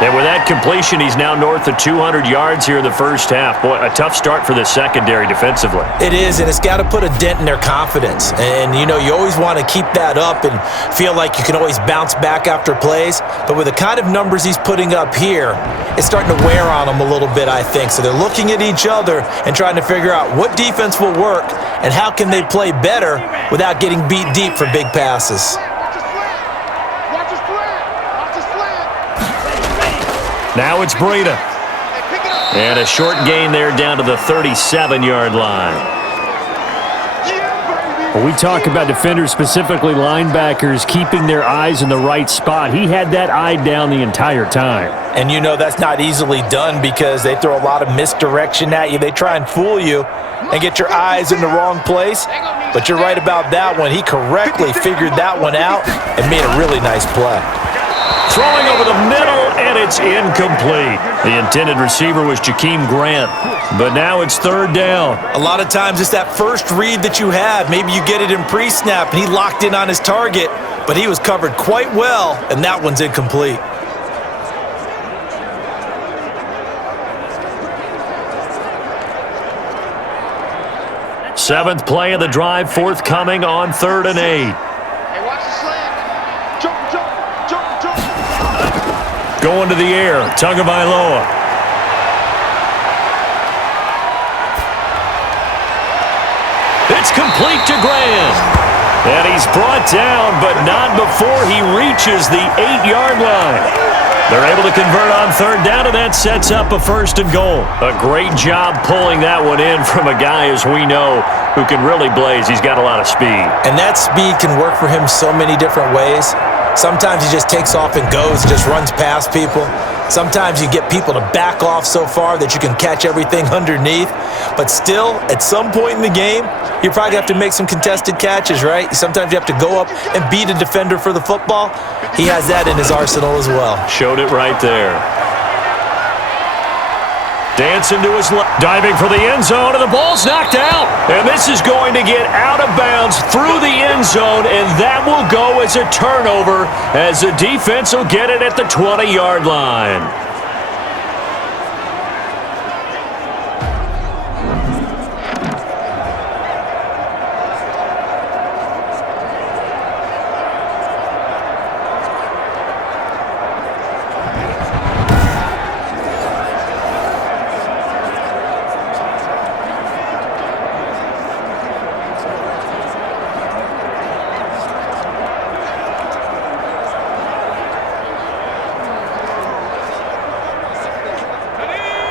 And with that completion, he's now north of 200 yards here in the first half. Boy, a tough start for the secondary defensively. It is, and it's got to put a dent in their confidence. And, you know, you always want to keep that up and feel like you can always bounce back after plays. But with the kind of numbers he's putting up here, it's starting to wear on them a little bit, I think. So they're looking at each other and trying to figure out what defense will work and how can they play better without getting beat deep for big passes. Now it's Breida. And a short gain there down to the 37-yard line. When we talk about defenders, specifically linebackers, keeping their eyes in the right spot, he had that eye down the entire time. And you know that's not easily done because they throw a lot of misdirection at you. They try and fool you and get your eyes in the wrong place. But you're right about that one. He correctly figured that one out and made a really nice play. Throwing over the middle, and it's incomplete. The intended receiver was Jakeem Grant, but now it's third down. A lot of times it's that first read that you have. Maybe you get it in pre-snap, and he locked in on his target, but he was covered quite well, and that one's incomplete. Seventh play of the drive, forthcoming on 3rd and 8. Hey, watch the slant. Jump, jump, jump, jump. Going to the air, Tagovailoa. It's complete to Graham. And he's brought down, but not before he reaches the 8-yard line. They're able to convert on 3rd down, and that sets up a 1st and goal. A great job pulling that one in from a guy, as we know, who can really blaze. He's got a lot of speed. And that speed can work for him so many different ways. Sometimes he just takes off and goes, just runs past people. Sometimes you get people to back off so far that you can catch everything underneath. But still, at some point in the game, you probably have to make some contested catches, right? Sometimes you have to go up and beat a defender for the football. He has that in his arsenal as well. Showed it right there. Dancing to his left, diving for the end zone, and the ball's knocked out. And this is going to get out of bounds through the end zone, and that will go as a turnover as the defense will get it at the 20-yard line.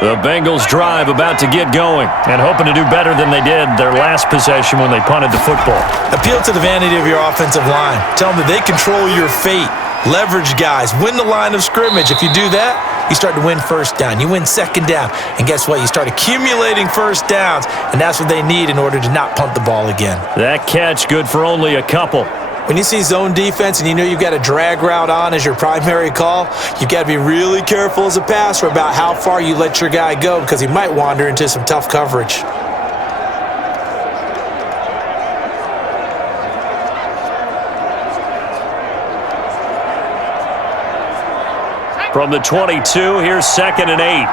The Bengals drive about to get going and hoping to do better than they did their last possession when they punted the football. Appeal to the vanity of your offensive line. Tell them that they control your fate. Leverage guys. Win the line of scrimmage. If you do that, you start to win 1st down. You win 2nd down. And guess what? You start accumulating 1st downs, and that's what they need in order to not punt the ball again. That catch good for only a couple. When you see zone defense and you know you've got a drag route on as your primary call, you've got to be really careful as a passer about how far you let your guy go because he might wander into some tough coverage. From the 22, here's 2nd and 8.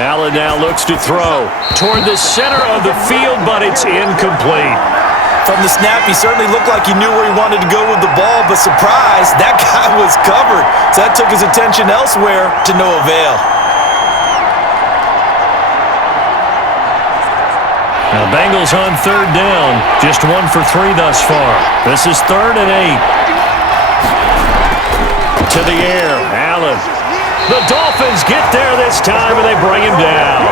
Allen now looks to throw toward the center of the field, but it's incomplete. From the snap, he certainly looked like he knew where he wanted to go with the ball, but surprise, that guy was covered. So that took his attention elsewhere to no avail. Now Bengals on 3rd down, just 1 for 3 thus far. This is 3rd and 8. To the air, Allen. The Dolphins get there this time, and they bring him down.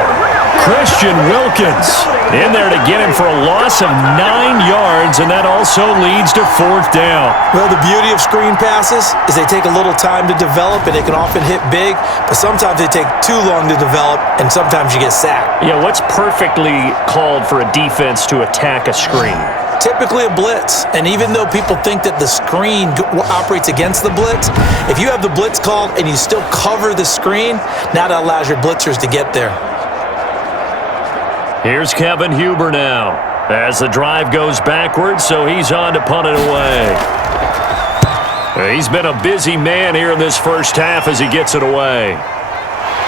Christian Wilkins in there to get him for a loss of 9 yards, and that also leads to 4th down. Well, the beauty of screen passes is they take a little time to develop, and they can often hit big, but sometimes they take too long to develop, and sometimes you get sacked. Yeah, what's perfectly called for a defense to attack a screen? Typically a blitz, and even though people think that the screen operates against the blitz, if you have the blitz called and you still cover the screen, now that allows your blitzers to get there. Here's Kevin Huber now. As the drive goes backwards, so he's on to punt it away. He's been a busy man here in this first half as he gets it away.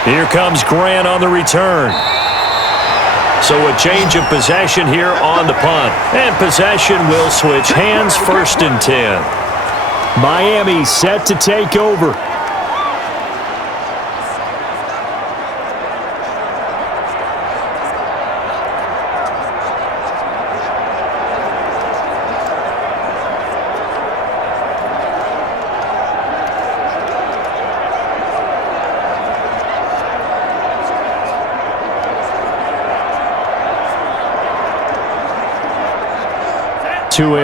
Here comes Grant on the return. So a change of possession here on the punt. And possession will switch hands, 1st and 10. Miami set to take over.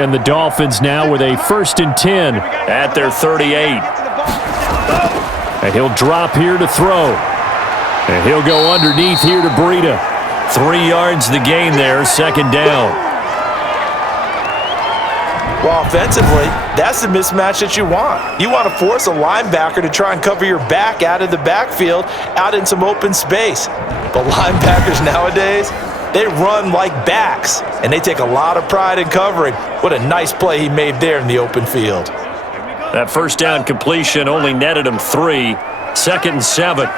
And the Dolphins now with a 1st and 10 at their 38. And he'll drop here to throw. And he'll go underneath here to Breida. 3 yards the gain there, 2nd down. Well, offensively, that's the mismatch that you want. You want to force a linebacker to try and cover your back out of the backfield, out in some open space. But linebackers nowadays, they run like backs, and they take a lot of pride in covering. What a nice play he made there in the open field. That 1st down completion only netted him 3. 2nd and 7.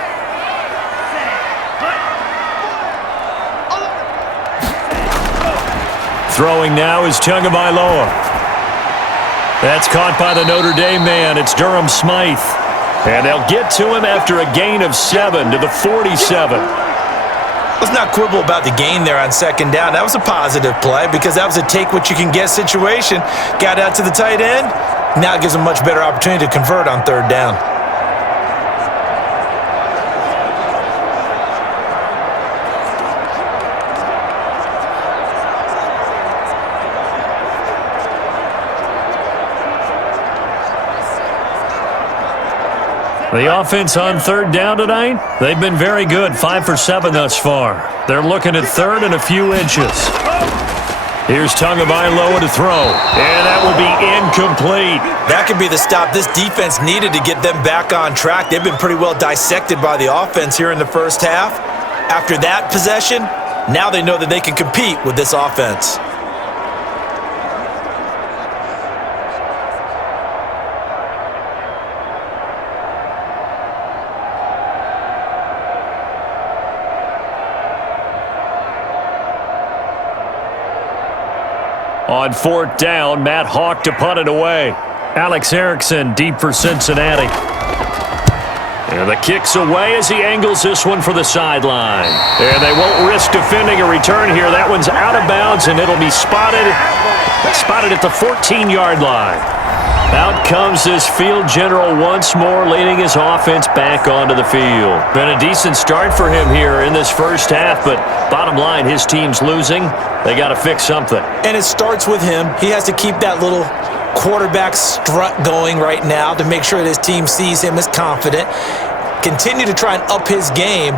Throwing now is Tagovailoa. That's caught by the Notre Dame man. It's Durham Smythe. And they'll get to him after a gain of 7 to the 47. Let's not quibble about the gain there on 2nd down. That was a positive play because that was a take-what-you-can-get situation. Got out to the tight end. Now it gives them a much better opportunity to convert on 3rd down. The offense on 3rd down tonight, they've been very good, 5 for 7 thus far. They're looking at 3rd and a few inches. Here's Tagovailoa to throw, and that will be incomplete. That could be the stop this defense needed to get them back on track. They've been pretty well dissected by the offense here in the first half. After that possession, now they know that they can compete with this offense. On 4th down, Matt Hawk to punt it away. Alex Erickson deep for Cincinnati. And the kick's away as he angles this one for the sideline. And they won't risk defending a return here. That one's out of bounds, and it'll be spotted at the 14-yard line. Out comes this field general once more, leading his offense back onto the field. Been a decent start for him here in this first half, but bottom line, his team's losing. They got to fix something. And it starts with him. He has to keep that little quarterback strut going right now to make sure that his team sees him as confident. Continue to try and up his game,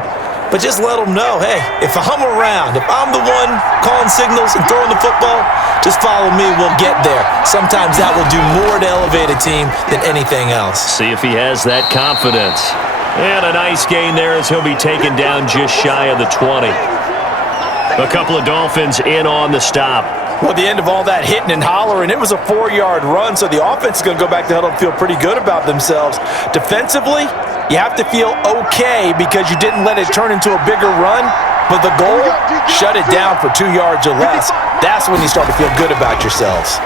but just let him know, hey, if I'm around, if I'm the one calling signals and throwing the football, just follow me, we'll get there. Sometimes that will do more to elevate a team than anything else. See if he has that confidence. And a nice gain there as he'll be taken down just shy of the 20. A couple of Dolphins in on the stop. Well, at the end of all that hitting and hollering, it was a 4-yard run, so the offense is going to go back to huddle and feel pretty good about themselves. Defensively, you have to feel okay because you didn't let it turn into a bigger run, but the goal, shut it down for 2 yards or less. That's when you start to feel good about yourselves.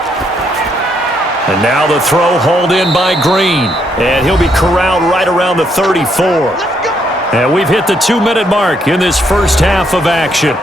And now the throw hauled in by Green, and he'll be corralled right around the 34. And we've hit the 2-minute mark in this first half of action.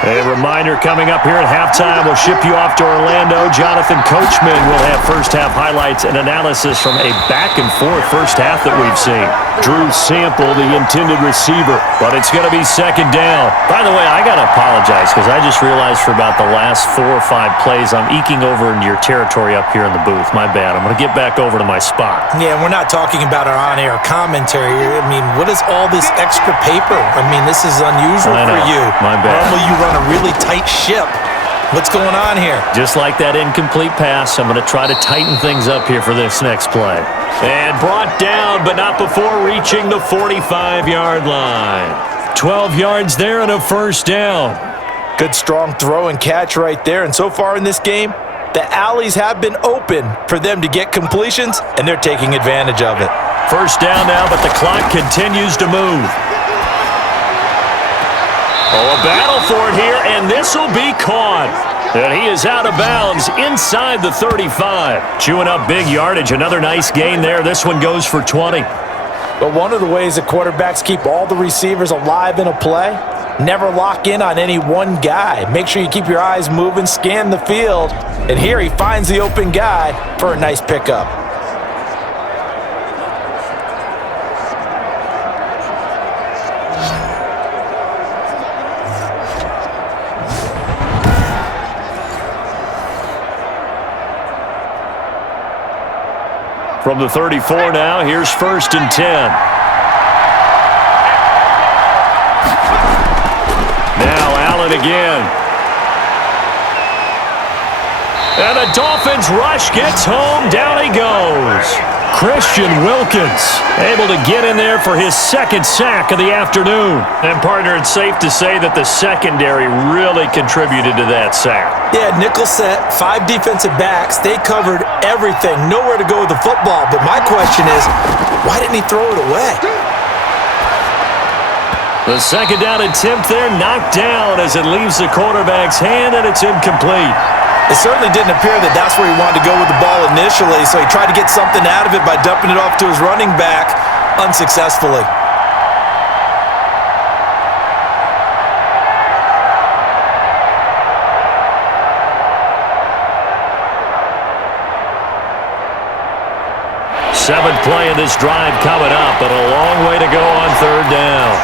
A reminder coming up here at halftime, we'll ship you off to Orlando. Jonathan Coachman will have first-half highlights and analysis from a back-and-forth first half that we've seen. Drew Sample, the intended receiver, but it's going to be 2nd down. By the way, I got to apologize because I just realized for about the last 4 or 5 plays, I'm eking over into your territory up here in the booth. My bad. I'm going to get back over to my spot. Yeah, we're not talking about our on-air commentary here. I mean, what is all this extra paper? I mean, this is unusual for you. My bad. Normally you run a really tight ship. What's going on here? Just like that incomplete pass, I'm going to try to tighten things up here for this next play. And brought down, but not before reaching the 45-yard line. 12 yards there and a first down. Good strong throw and catch right there. And so far in this game, the alleys have been open for them to get completions, and they're taking advantage of it. First down now, but the clock continues to move. Oh, a battle for it here, and this will be caught. And he is out of bounds inside the 35. Chewing up big yardage. Another nice gain there. This one goes for 20. But one of the ways that quarterbacks keep all the receivers alive in a play, never lock in on any one guy. Make sure you keep your eyes moving, scan the field. And here he finds the open guy for a nice pickup. From the 34 now, here's 1st and 10. Now Allen again. And the Dolphins rush gets home. Down he goes. Christian Wilkins able to get in there for his second sack of the afternoon. And, partner, it's safe to say that the secondary really contributed to that sack. Yeah, nickel set, 5 defensive backs. They covered everything. Nowhere to go with the football. But my question is, why didn't he throw it away? The second down attempt there knocked down as it leaves the quarterback's hand, and it's incomplete. It certainly didn't appear that that's where he wanted to go with the ball initially, so he tried to get something out of it by dumping it off to his running back unsuccessfully. Seventh play of this drive coming up, but a long way to go on third down.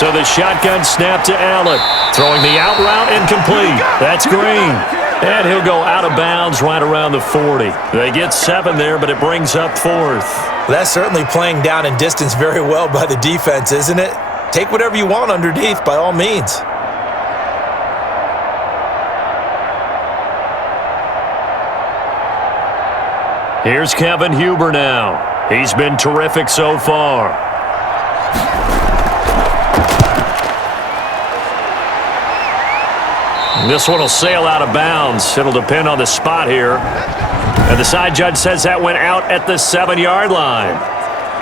So the shotgun snap to Allen. Throwing the out route incomplete. That's Green. And he'll go out of bounds right around the 40. They get 7 there, but it brings up 4th. That's certainly playing down in distance very well by the defense, isn't it? Take whatever you want underneath by all means. Here's Kevin Huber now. He's been terrific so far. This one will sail out of bounds. It'll depend on the spot here. And the side judge says that went out at the 7-yard line.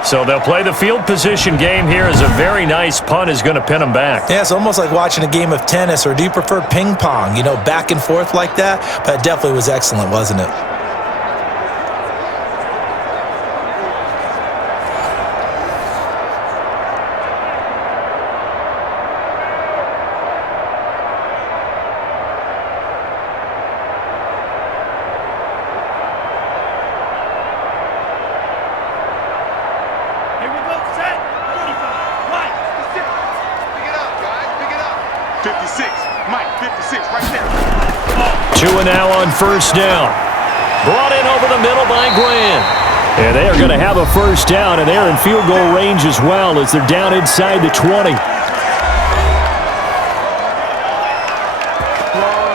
So they'll play the field position game here as a very nice punt is going to pin them back. Yeah, it's almost like watching a game of tennis, or do you prefer ping pong? You know, back and forth like that? But it definitely was excellent, wasn't it? Now on first down. Brought in over the middle by Grant. And they are going to have a first down, and they're in field goal range as well as they're down inside the 20. Not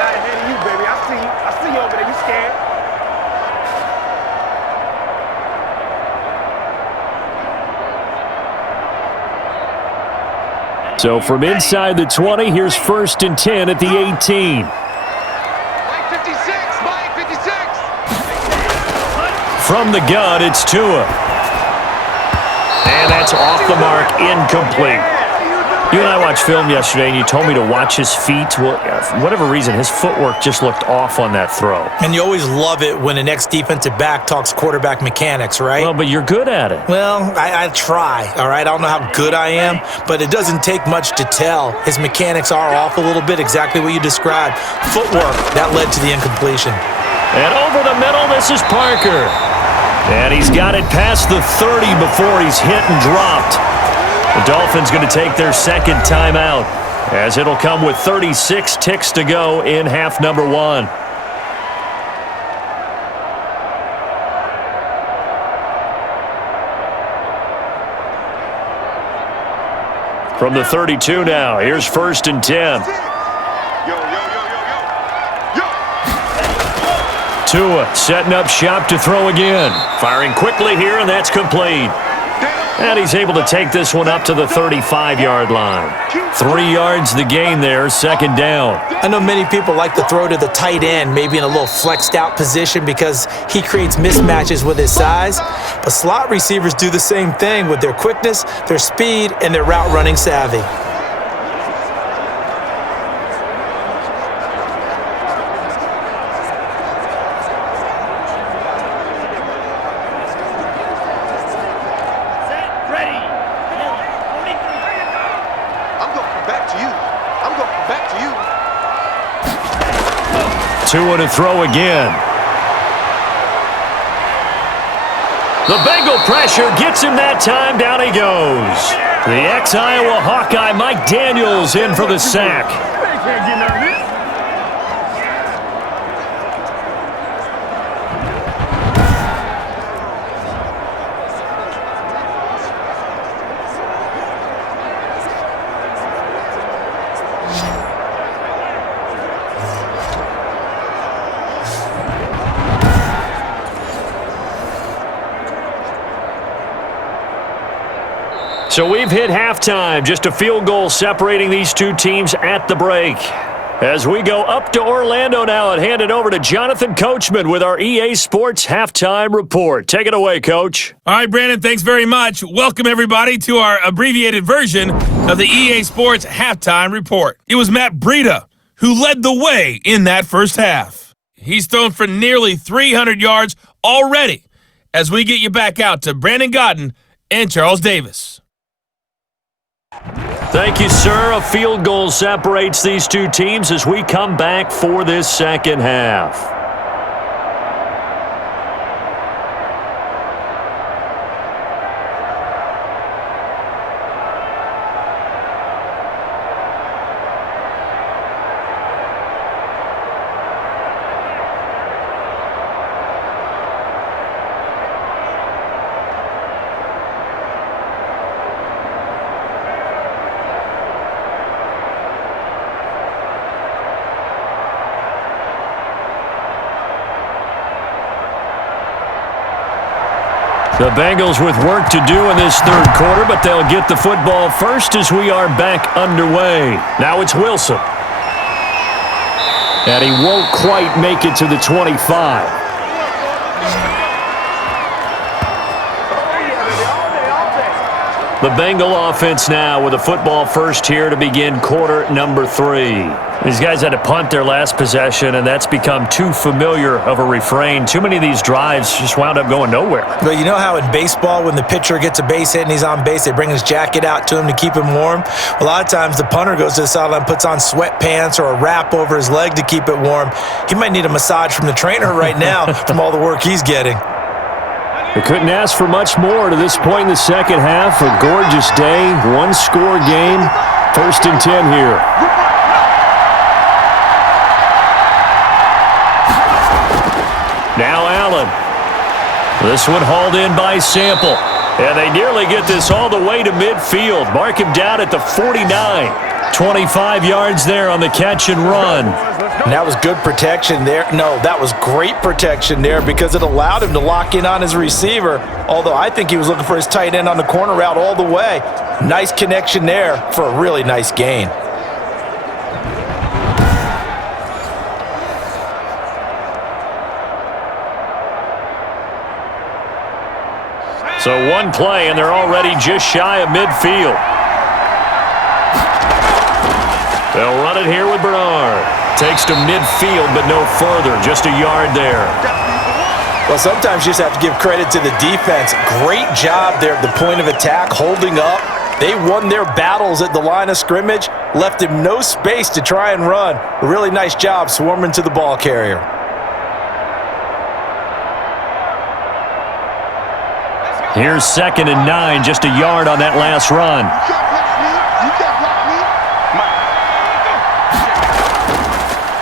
ahead of you, baby. I see you. I see you over there. You scared? So from inside the 20, here's 1st and 10 at the 18. From the gun, it's Tua. And that's off the mark, incomplete. You and I watched film yesterday, and you told me to watch his feet. Well, for whatever reason, his footwork just looked off on that throw. And you always love it when an ex-defensive back talks quarterback mechanics, right? Well, but you're good at it. Well, I try, all right? I don't know how good I am, but it doesn't take much to tell. His mechanics are off a little bit, exactly what you described. Footwork, that led to the incompletion. And over the middle, this is Parker. And he's got it past the 30 before he's hit and dropped. The Dolphins going to take their second timeout, as it'll come with 36 ticks to go in half number 1. From the 32 now, here's 1st and 10. Tua setting up shop to throw again. Firing quickly here, and that's complete. And he's able to take this one up to the 35-yard line. 3 yards the gain there, 2nd down. I know many people like to throw to the tight end, maybe in a little flexed out position because he creates mismatches with his size. But slot receivers do the same thing with their quickness, their speed, and their route running savvy. Tua to throw again. The Bengal pressure gets him that time. Down he goes. The ex-Iowa Hawkeye Mike Daniels in for the sack. So we've hit halftime, just a field goal separating these two teams at the break. As we go up to Orlando now and hand it over to Jonathan Coachman with our EA Sports Halftime Report. Take it away, Coach. All right, Brandon, thanks very much. Welcome, everybody, to our abbreviated version of the EA Sports Halftime Report. It was Matt Breida who led the way in that first half. He's thrown for nearly 300 yards already as we get you back out to Brandon Godden and Charles Davis. Thank you, sir. A field goal separates these two teams as we come back for this second half. The Bengals with work to do in this third quarter, but they'll get the football first as we are back underway. Now it's Wilson. And he won't quite make it to the 25. The Bengal offense now with a football first here to begin quarter number 3. These guys had to punt their last possession, and that's become too familiar of a refrain. Too many of these drives just wound up going nowhere. But you know how in baseball, when the pitcher gets a base hit and he's on base, they bring his jacket out to him to keep him warm? A lot of times the punter goes to the sideline, puts on sweatpants or a wrap over his leg to keep it warm. He might need a massage from the trainer right now from all the work he's getting. They couldn't ask for much more to this point in the second half. A gorgeous day, one-score game, 1st and 10 here. Now Allen. This one hauled in by Sample. And they nearly get this all the way to midfield. Mark him down at the 49. 25 yards there on the catch and run. And that was good protection there. No, that was great protection there because it allowed him to lock in on his receiver, although I think he was looking for his tight end on the corner route all the way. Nice connection there for a really nice gain. So one play, and they're already just shy of midfield. They'll run it here with Bernard. Takes to midfield, but no further. Just a yard there. Well, sometimes you just have to give credit to the defense. Great job there at the point of attack, holding up. They won their battles at the line of scrimmage, left him no space to try and run. A really nice job swarming to the ball carrier. Here's 2nd and 9, just a yard on that last run.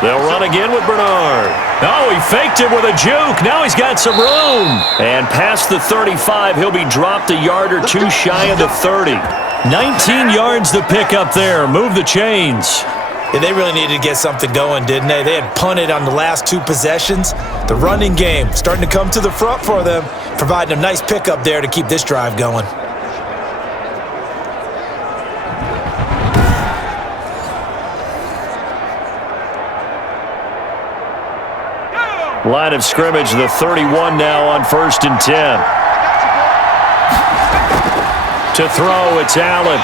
They'll run again with Bernard. Oh, he faked it with a juke. Now he's got some room. And past the 35, he'll be dropped a yard or two shy of the 30. 19 yards to pick up there. Move the chains. Yeah, they really needed to get something going, didn't they? They had punted on the last two possessions. The running game starting to come to the front for them, providing a nice pickup there to keep this drive going. Line of scrimmage, the 31 now on 1st and 10. To throw, it's Allen.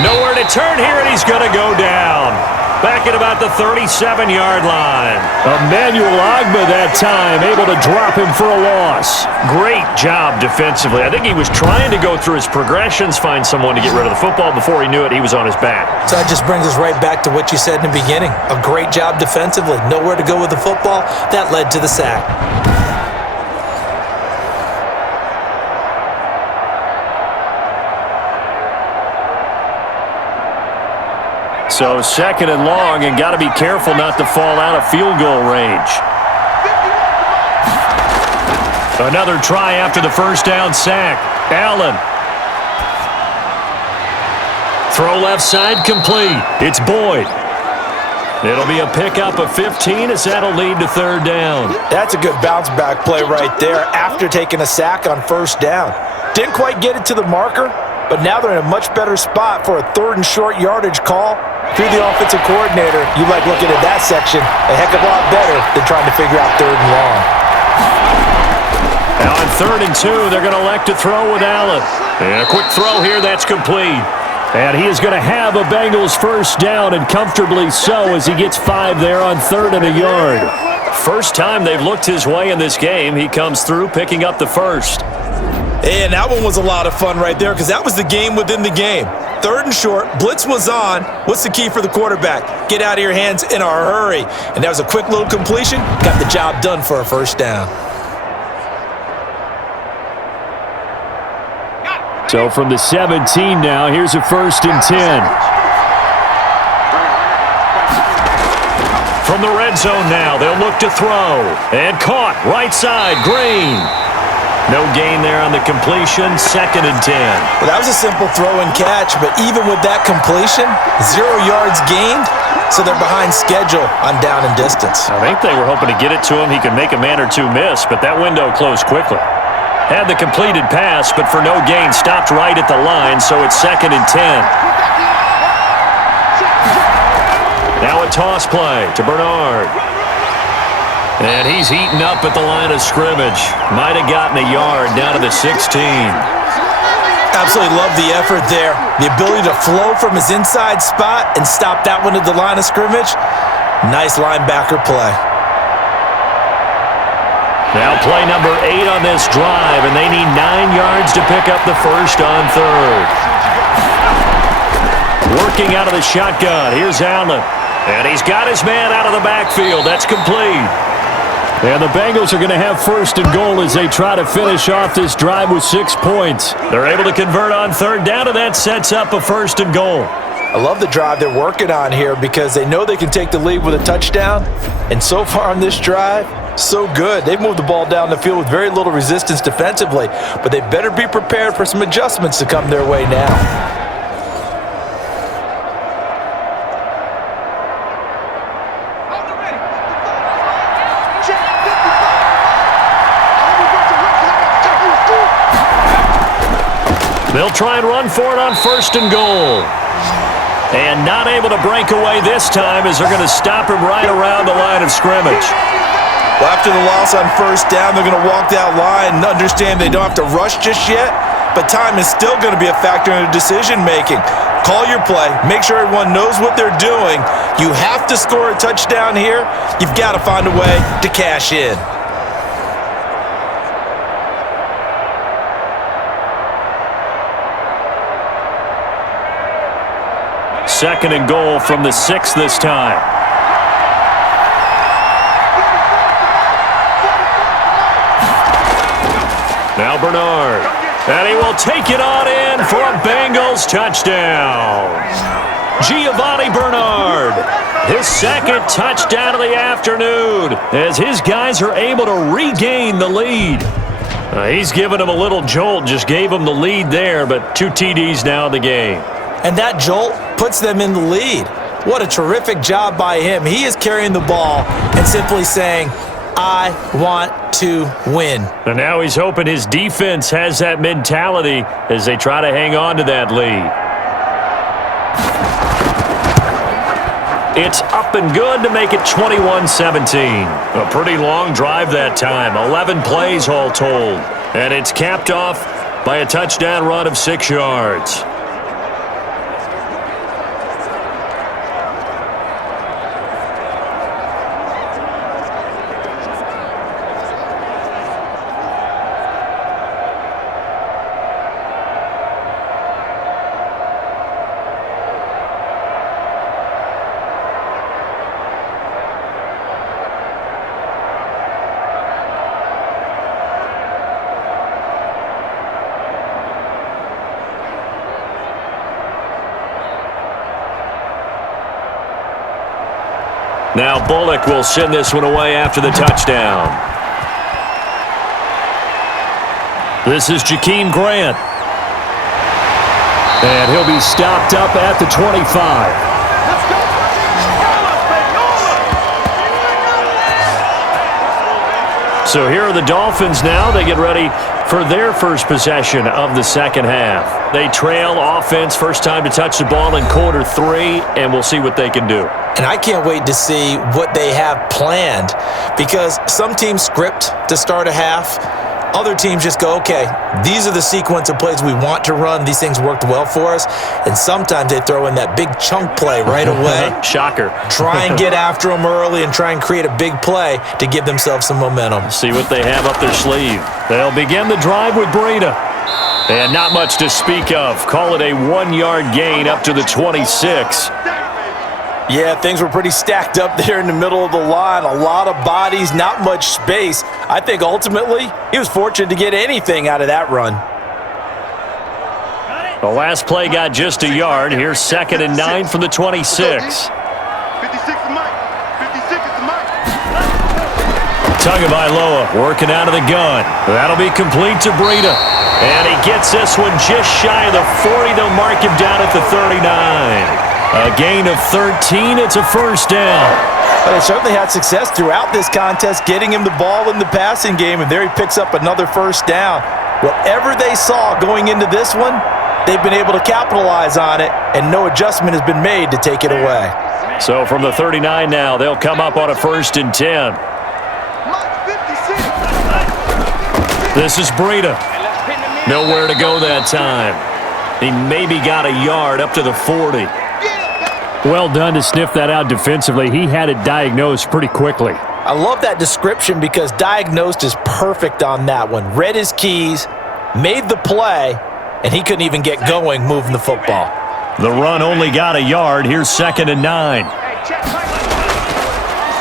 Nowhere to turn here, and he's going to go down. Back at about the 37-yard line. Emmanuel Ogbah that time, able to drop him for a loss. Great job defensively. I think he was trying to go through his progressions, find someone to get rid of the football. Before he knew it, he was on his back. So that just brings us right back to what you said in the beginning. A great job defensively. Nowhere to go with the football. That led to the sack. So 2nd and long, and got to be careful not to fall out of field goal range. Another try after the first down sack. Allen. Throw left side complete. It's Boyd. It'll be a pickup of 15 as that'll lead to 3rd down. That's a good bounce back play right there after taking a sack on 1st down. Didn't quite get it to the marker, but now they're in a much better spot for a 3rd and short yardage call. If you're the offensive coordinator, you like looking at that section a heck of a lot better than trying to figure out 3rd and long. Now on 3rd and 2, they're going to elect to throw with Allen. And a quick throw here, that's complete. And he is going to have a Bengals 1st down, and comfortably so, as he gets 5 there on 3rd and a yard. First time they've looked his way in this game. He comes through picking up the 1st. And that one was a lot of fun right there because that was the game within the game. 3rd and short, blitz was on. What's the key for the quarterback? Get out of your hands in a hurry. And that was a quick little completion. Got the job done for a 1st down. So from the 17 now, here's a 1st and 10. From the red zone now, they'll look to throw. And caught, right side, Green. No gain there on the completion, 2nd and 10. Well, that was a simple throw and catch, but even with that completion, 0 yards gained, so they're behind schedule on down and distance. I think they were hoping to get it to him. He could make a man or two miss, but that window closed quickly. Had the completed pass, but for no gain, stopped right at the line, so it's 2nd and 10. Now a toss play to Bernard. And he's heating up at the line of scrimmage. Might have gotten a yard down to the 16. Absolutely love the effort there. The ability to flow from his inside spot and stop that one at the line of scrimmage. Nice linebacker play. Now play number 8 on this drive, and they need 9 yards to pick up the 1st on 3rd. Working out of the shotgun. Here's Allen. And he's got his man out of the backfield. That's complete. And the Bengals are going to have 1st and goal as they try to finish off this drive with 6 points. They're able to convert on 3rd down, and that sets up a 1st and goal. I love the drive they're working on here because they know they can take the lead with a touchdown. And so far on this drive, so good. They've moved the ball down the field with very little resistance defensively, but they better be prepared for some adjustments to come their way now. They'll try and run for it on 1st and goal. And not able to break away this time as they're going to stop him right around the line of scrimmage. Well, after the loss on 1st down, they're going to walk that line and understand they don't have to rush just yet, but time is still going to be a factor in the decision-making. Call your play. Make sure everyone knows what they're doing. You have to score a touchdown here. You've got to find a way to cash in. Second and goal from the 6 this time. Now Bernard. And he will take it on in for a Bengals touchdown. Giovanni Bernard. His second touchdown of the afternoon as his guys are able to regain the lead. He's given him a little jolt, just gave him the lead there, but 2 TDs now in the game. And that jolt puts them in the lead. What a terrific job by him. He is carrying the ball and simply saying, I want to win. And now he's hoping his defense has that mentality as they try to hang on to that lead. It's up and good to make it 21-17. A pretty long drive that time, 11 plays all told. And it's capped off by a touchdown run of 6 yards. Now Bullock will send this one away after the touchdown. This is Jakeem Grant. And he'll be stopped up at the 25. So here are the Dolphins now. They get ready for their first possession of the second half. They trail offense, first time to touch the ball in quarter 3, and we'll see what they can do. And I can't wait to see what they have planned, because some teams script to start a half. Other teams just go, okay, these are the sequence of plays we want to run. These things worked well for us. And sometimes they throw in that big chunk play right away. Shocker. Try and get after them early and try and create a big play to give themselves some momentum. See what they have up their sleeve. They'll begin the drive with Breida. And not much to speak of. Call it a 1-yard gain up to the 26. Yeah, things were pretty stacked up there in the middle of the line. A lot of bodies, not much space. I think ultimately he was fortunate to get anything out of that run. The last play got just a yard. Here's 2nd and 9 from the 26. 56 is Mike. 56 is Mike. Tagovailoa working out of the gun. That'll be complete to Breida. And he gets this one just shy of the 40. They'll mark him down at the 39. A gain of 13. It's a first down. But they certainly had success throughout this contest, getting him the ball in the passing game, and there he picks up another first down. Whatever they saw going into this one, they've been able to capitalize on it, and no adjustment has been made to take it away. So from the 39 now, they'll come up on a 1st and 10. This is Breida. Nowhere to go that time. He maybe got a yard up to the 40. Well done to sniff that out defensively. He had it diagnosed pretty quickly. I love that description because diagnosed is perfect on that one. Read his keys, made the play, and he couldn't even get going moving the football. The run only got a yard. Here's 2nd and 9.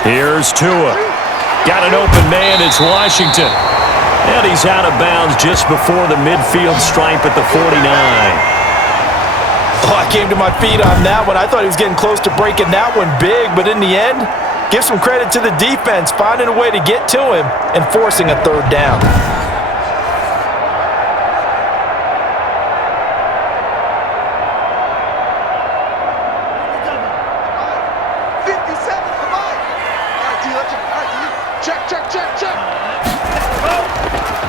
Here's Tua. Got an open man. It's Washington. And he's out of bounds just before the midfield stripe at the 49. Oh, I came to my feet on that one. I thought he was getting close to breaking that one big, but in the end, give some credit to the defense, finding a way to get to him and forcing a 3rd down.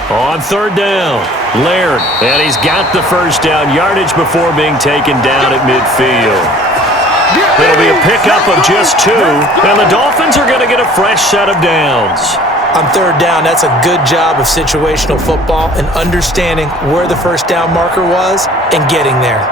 On 3rd down, Laird, and he's got the first down, yardage before being taken down at midfield. It'll be a pickup of just 2, and the Dolphins are going to get a fresh set of downs. On 3rd down, that's a good job of situational football and understanding where the first down marker was and getting there.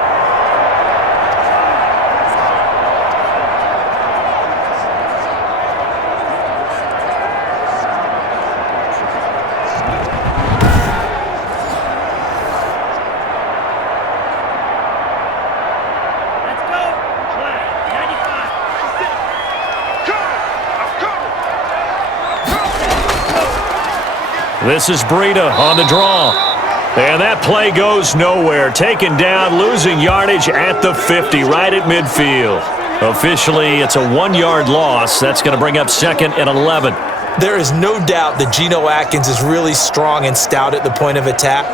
This is Breida on the draw. And that play goes nowhere. Taken down, losing yardage at the 50, right at midfield. Officially, it's a 1-yard loss. That's going to bring up 2nd and 11. There is no doubt that Geno Atkins is really strong and stout at the point of attack,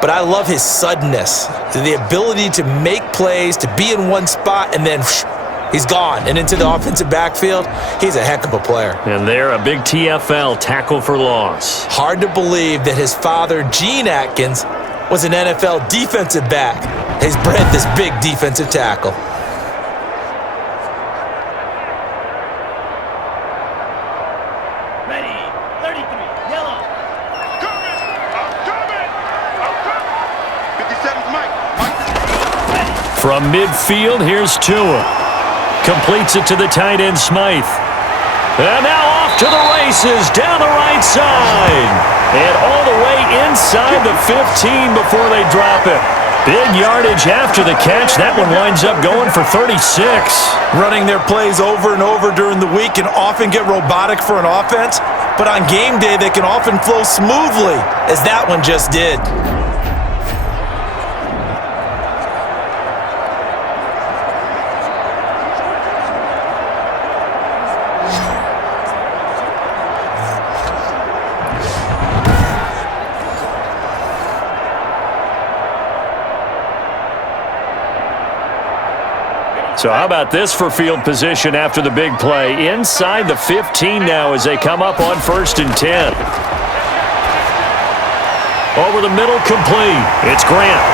but I love his suddenness, the ability to make plays, to be in one spot, and then he's gone and into the offensive backfield. He's a heck of a player. And there, a big TFL, tackle for loss. Hard to believe that his father, Gene Atkins, was an NFL defensive back. He's bred this big defensive tackle. Ready. 33. Yellow. I'm coming. 57's Mike. From midfield, here's Tua. Completes it to the tight end, Smythe. And now off to the races, down the right side. And all the way inside the 15 before they drop it. Big yardage after the catch. That one winds up going for 36. Running their plays over and over during the week can often get robotic for an offense, but on game day they can often flow smoothly, as that one just did. So how about this for field position after the big play? Inside the 15 now as they come up on 1st and 10. Over the middle, complete. It's Grant.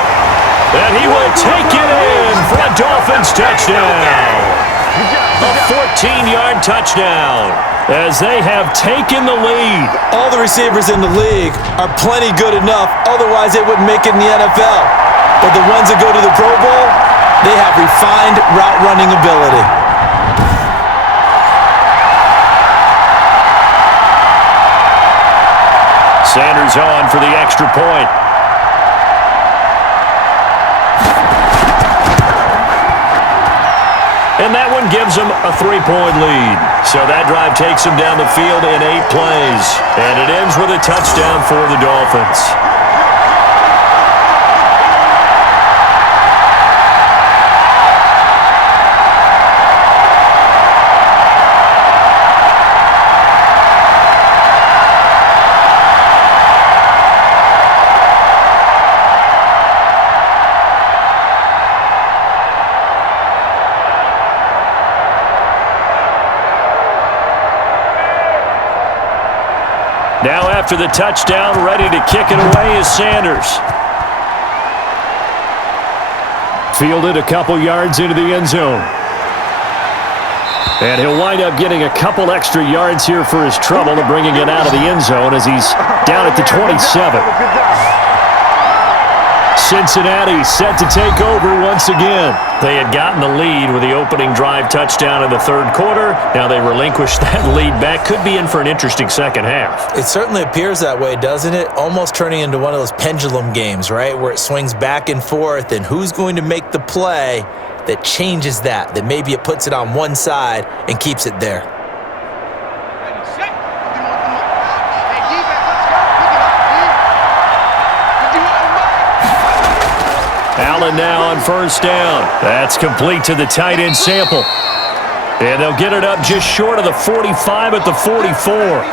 And he will take it in for a Dolphins touchdown. A 14-yard touchdown as they have taken the lead. All the receivers in the league are plenty good enough, otherwise they wouldn't make it in the NFL. But the ones that go to the Pro Bowl, they have refined route running ability. Sanders on for the extra point. And that one gives them a 3-point lead. So that drive takes them down the field in 8 plays. And it ends with a touchdown for the Dolphins. Now after the touchdown, ready to kick it away is Sanders. Fielded a couple yards into the end zone. And he'll wind up getting a couple extra yards here for his trouble to bringing it out of the end zone as he's down at the 27. Cincinnati set to take over once again. They had gotten the lead with the opening drive touchdown in the 3rd quarter. Now they relinquished that lead back. Could be in for an interesting second half. It certainly appears that way, doesn't it? Almost turning into one of those pendulum games, right? Where it swings back and forth, and who's going to make the play that changes that maybe it puts it on one side and keeps it there. Ready, set. Hey, defense, let's go. Pick it up, Allen now on 1st down. That's complete to the tight end Sample. And they'll get it up just short of the 45 at the 44.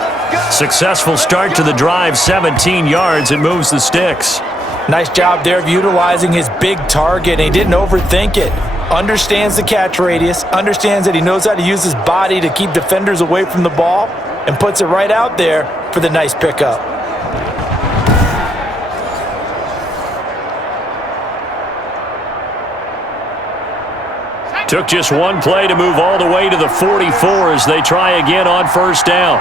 Successful start to the drive, 17 yards. It moves the sticks. Nice job there of utilizing his big target. He didn't overthink it. Understands the catch radius. Understands that he knows how to use his body to keep defenders away from the ball. And puts it right out there for the nice pickup. Took just one play to move all the way to the 44 as they try again on 1st down.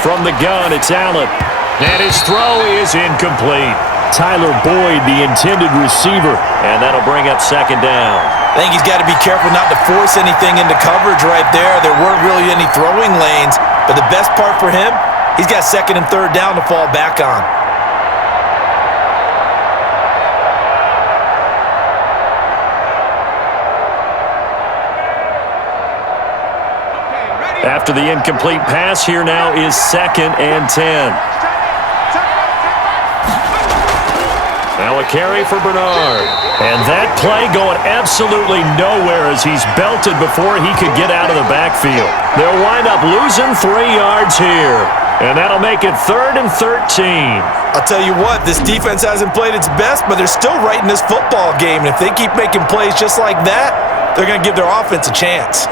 From the gun, it's Allen. And his throw is incomplete. Tyler Boyd, the intended receiver. And that'll bring up 2nd down. I think he's got to be careful not to force anything into coverage right there. There weren't really any throwing lanes. But the best part for him, he's got 2nd and 3rd down to fall back on. After the incomplete pass, here now is 2nd and 10. So a carry for Bernard. And that play going absolutely nowhere as he's belted before he could get out of the backfield. They'll wind up losing 3 yards here. And that'll make it 3rd and 13. I'll tell you what, this defense hasn't played its best, but they're still right in this football game. And if they keep making plays just like that, they're going to give their offense a chance.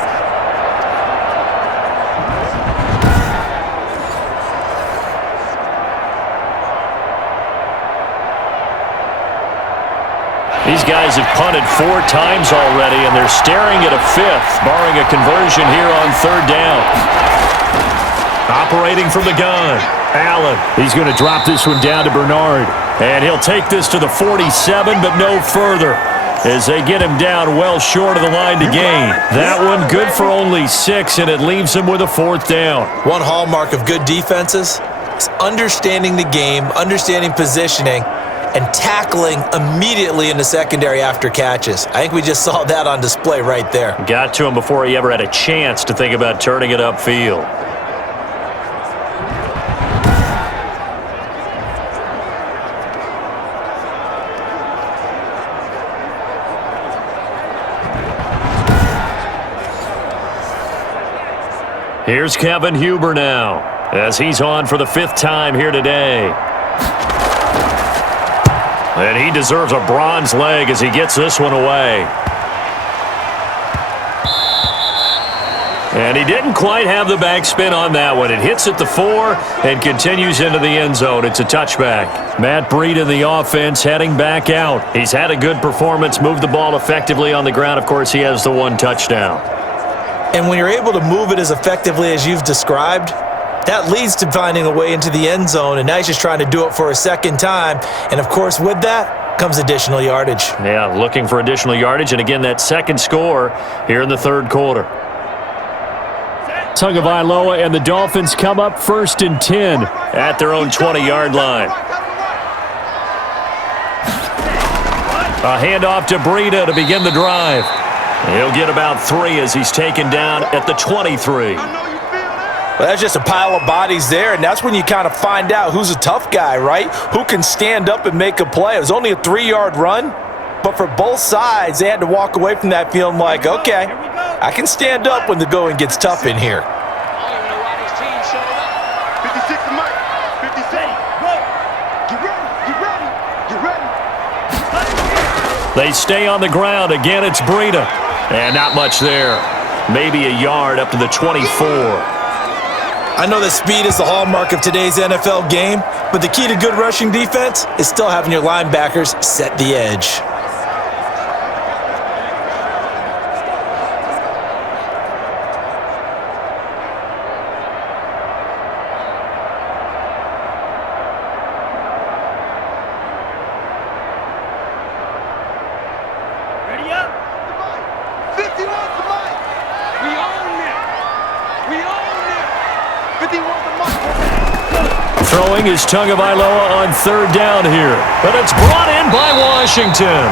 These guys have punted 4 times already, and they're staring at a 5th, barring a conversion here on 3rd down. Operating from the gun, Allen. He's going to drop this one down to Bernard. And he'll take this to the 47, but no further, as they get him down well short of the line to gain. That one good for only 6, and it leaves him with a 4th down. One hallmark of good defenses is understanding the game, understanding positioning, and tackling immediately in the secondary after catches. I think we just saw that on display right there. Got to him before he ever had a chance to think about turning it upfield. Here's Kevin Huber now, as he's on for the 5th time here today. And he deserves a bronze leg as he gets this one away. And he didn't quite have the backspin on that one. It hits at the 4 and continues into the end zone. It's a touchback. Matt Breida in the offense heading back out. He's had a good performance, moved the ball effectively on the ground. Of course, he has the 1 touchdown. And when you're able to move it as effectively as you've described, that leads to finding a way into the end zone, and now he's just trying to do it for a 2nd time. And, of course, with that comes additional yardage. Yeah, looking for additional yardage, and again, that 2nd score here in the 3rd quarter. Tagovailoa and the Dolphins come up 1st and 10 at their own 20-yard line. A handoff to Breida to begin the drive. He'll get about 3 as he's taken down at the 23. Well, that's just a pile of bodies there, and that's when you kind of find out who's a tough guy, right? Who can stand up and make a play. It was only a 3-yard run, but for both sides, they had to walk away from that feeling like, okay, I can stand up when the going gets tough in here. 56 to Mike. 56. Go. Get ready. Get ready. They stay on the ground. Again, it's Breida. And not much there. Maybe a yard up to the 24. I know that speed is the hallmark of today's NFL game, but the key to good rushing defense is still having your linebackers set the edge. Ready up. 51 to Mike. We own it. We own it. 51 to Mike. Throwing is Tagovailoa on 3rd down here. But it's brought in by Washington.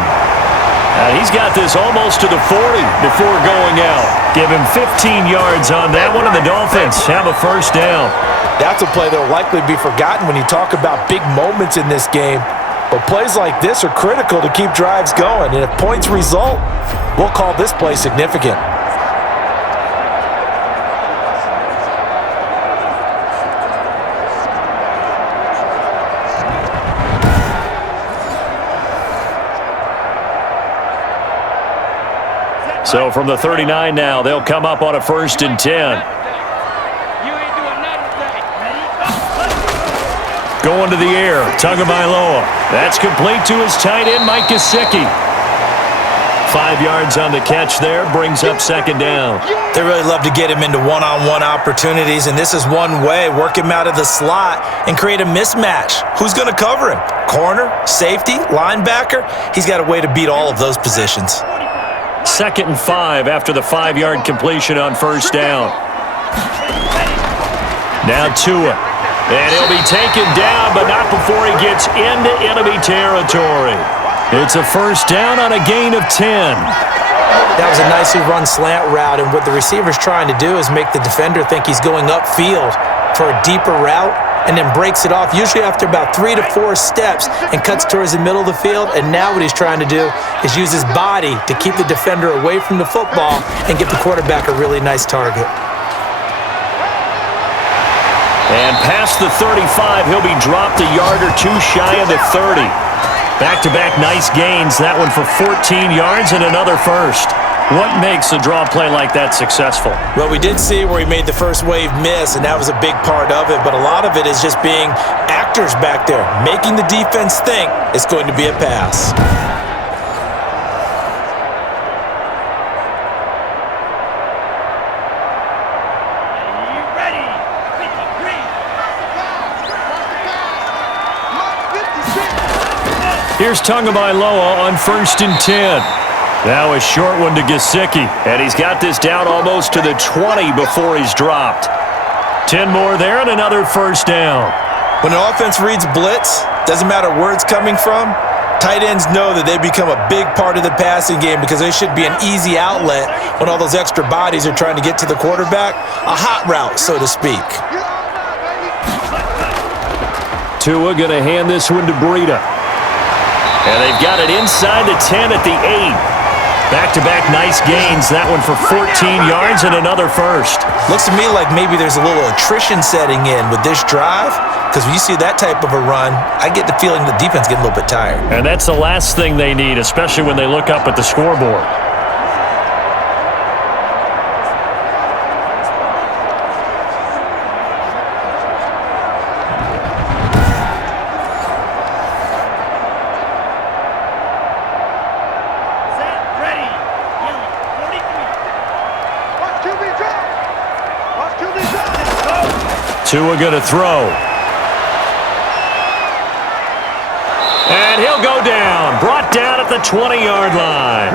And he's got this almost to the 40 before going out. Give him 15 yards on that one, and the Dolphins have a 1st down. That's a play that will likely be forgotten when you talk about big moments in this game. But plays like this are critical to keep drives going. And if points result, we'll call this play significant. So from the 39 now, they'll come up on a 1st and 10. You ain't doing nothing today. Ready? Going to the air, Tagovailoa. That's complete to his tight end, Mike Gesicki. 5 yards on the catch there, brings up 2nd down. They really love to get him into one-on-one opportunities, and this is one way. Work him out of the slot and create a mismatch. Who's going to cover him? Corner, safety, linebacker? He's got a way to beat all of those positions. 2nd and 5 after the 5-yard completion on 1st down. Now Tua. And he'll be taken down, but not before he gets into enemy territory. It's a 1st down on a gain of 10. That was a nicely run slant route, and what the receiver's trying to do is make the defender think he's going upfield for a deeper route, and then breaks it off, usually after about 3 to 4 steps, and cuts towards the middle of the field. And now what he's trying to do is use his body to keep the defender away from the football and give the quarterback a really nice target. And past the 35, he'll be dropped a yard or two shy of the 30. Back-to-back nice gains, that one for 14 yards and another first. What makes a draw play like that successful? Well, we did see where he made the first wave miss, and that was a big part of it. But a lot of it is just being actors back there, making the defense think it's going to be a pass. Here's Tagovailoa on 1st and 10. Now a short one to Gesicki, and he's got this down almost to the 20 before he's dropped. 10 more there and another first down. When an offense reads blitz, doesn't matter where it's coming from, tight ends know that they become a big part of the passing game because they should be an easy outlet when all those extra bodies are trying to get to the quarterback. A hot route, so to speak. Tua going to hand this one to Breida. And they've got it inside the 10 at the 8. Back-to-back nice gains. That one for 14 yards and another first. Looks to me like maybe there's a little attrition setting in with this drive, because when you see that type of a run, I get the feeling the defense getting a little bit tired. And that's the last thing they need, especially when they look up at the scoreboard. Tua going to throw. And he'll go down. Brought down at the 20-yard line.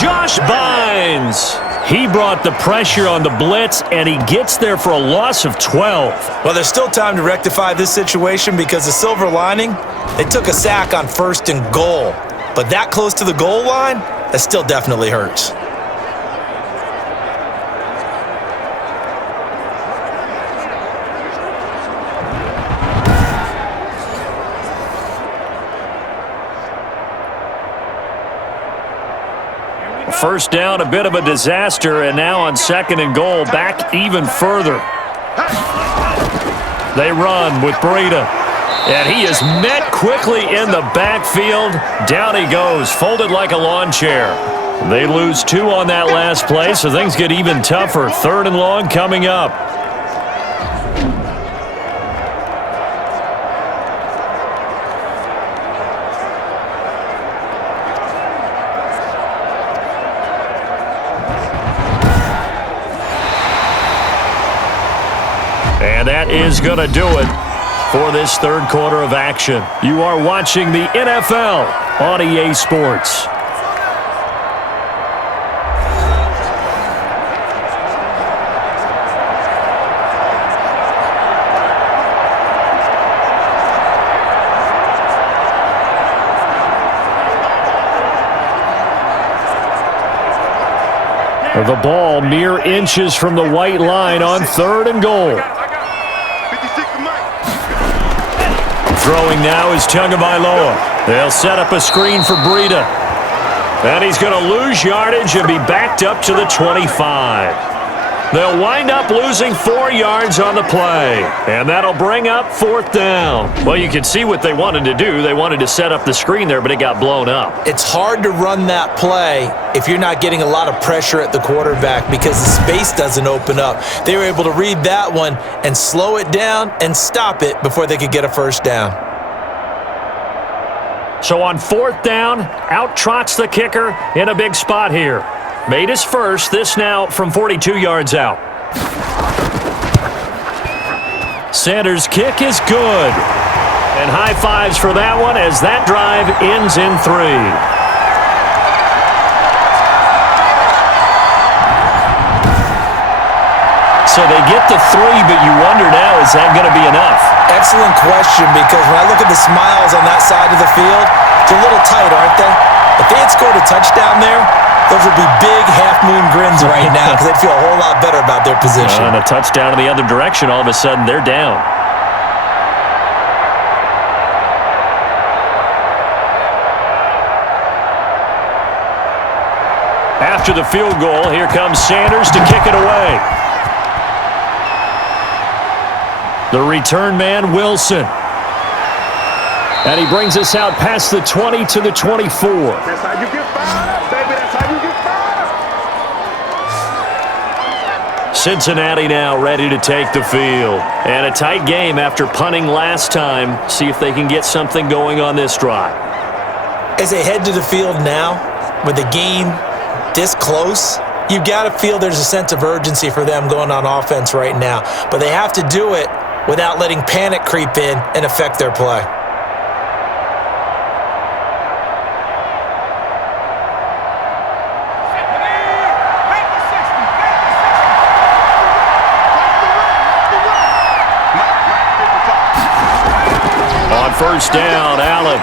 Josh Bynes. He brought the pressure on the blitz, and he gets there for a loss of 12. Well, there's still time to rectify this situation because the silver lining, they took a sack on 1st and goal. But that close to the goal line, that still definitely hurts. First down, a bit of a disaster, and now on 2nd and goal, back even further. They run with Breida, and he is met quickly in the backfield. Down he goes, folded like a lawn chair. They lose 2 on that last play, so things get even tougher. 3rd and long coming up. And that is going to do it for this 3rd quarter of action. You are watching the NFL on EA Sports. The ball mere inches from the white line on 3rd and goal. Throwing now is Tagovailoa. They'll set up a screen for Breida. And he's going to lose yardage and be backed up to the 25. They'll wind up losing 4 yards on the play. And that'll bring up 4th down. Well, you can see what they wanted to do. They wanted to set up the screen there, but it got blown up. It's hard to run that play if you're not getting a lot of pressure at the quarterback because the space doesn't open up. They were able to read that one and slow it down and stop it before they could get a first down. So on 4th down, out trots the kicker in a big spot here. Made his first, this now from 42 yards out. Sanders' kick is good. And high fives for that one as that drive ends in 3. So they get to 3, but you wonder now, is that going to be enough? Excellent question, because when I look at the smiles on that side of the field, they're a little tight, aren't they? If they had scored a touchdown there, those would be big half-moon grins right now because they'd feel a whole lot better about their position. And a touchdown in the other direction, all of a sudden, they're down. after the field goal. Here comes Sanders to kick it away. The return man, Wilson. And he brings us out past the 20 to the 24. That's how you get fired up, baby. That's how you get fired up. Cincinnati now ready to take the field. And a tight game after punting last time. See if they can get something going on this drive. As they head to the field now, with the game this close, you've got to feel there's a sense of urgency for them going on offense right now. But they have to do it without letting panic creep in and affect their play. On first down, Allen.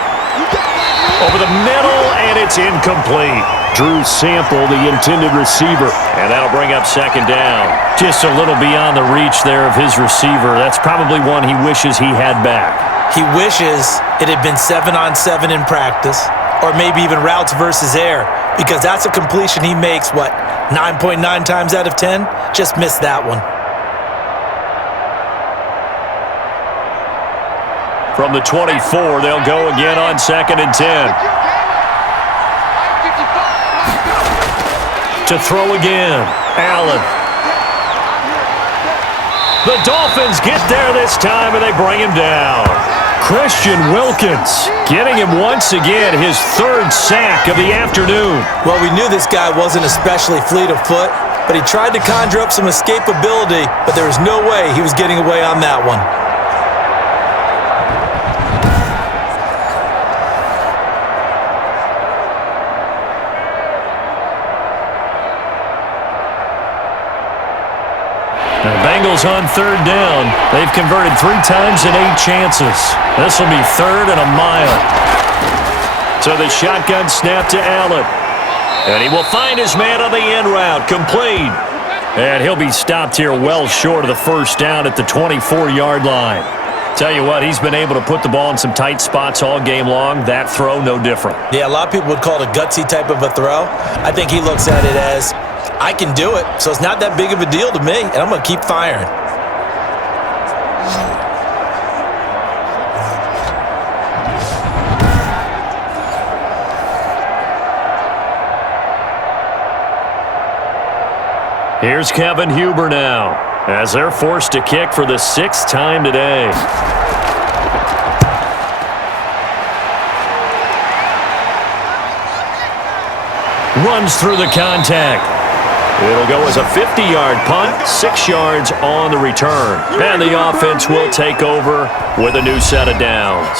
Over the middle, and it's incomplete. Drew Sample, the intended receiver. And that'll bring up second down. Just a little beyond the reach there of his receiver. That's probably one he wishes he had back. He wishes it had been 7-on-7 in practice, or maybe even routes versus air, because that's a completion he makes, 9.9 times out of 10? Just missed that one. From the 24, they'll go again on second and 10. To throw again, Allen. The Dolphins get there this time, and they bring him down. Christian Wilkins getting him once again, his third sack of the afternoon. Well, we knew this guy wasn't especially fleet of foot, but he tried to conjure up some escapability, but there was no way he was getting away on that one. The Bengals on third down. They've converted 3 times in 8 chances. This will be third and a mile. So the shotgun snap to Allen. And he will find his man on the end route. Complete. And he'll be stopped here well short of the first down at the 24-yard line. Tell you what, he's been able to put the ball in some tight spots all game long. That throw, no different. Yeah, a lot of people would call it a gutsy type of a throw. I think he looks at it as, I can do it, so it's not that big of a deal to me, and I'm going to keep firing. Here's Kevin Huber now, as they're forced to kick for the 6th time today. Runs through the contact. It'll go as a 50-yard punt, 6 yards on the return. And the offense will take over with a new set of downs.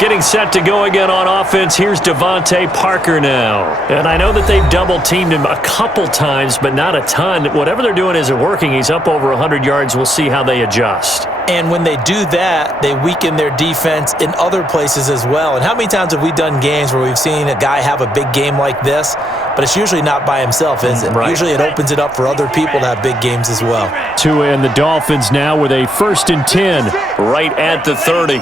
Getting set to go again on offense, here's Devontae Parker now. And I know that they've double-teamed him a couple times, but not a ton. Whatever they're doing isn't working. He's up over 100 yards. We'll see how they adjust. And when they do that, they weaken their defense in other places as well. And how many times have we done games where we've seen a guy have a big game like this, but it's usually not by himself, is it? Right. Usually it opens it up for other people to have big games as well. Tua and the Dolphins now with a 1st and 10 right at the 30.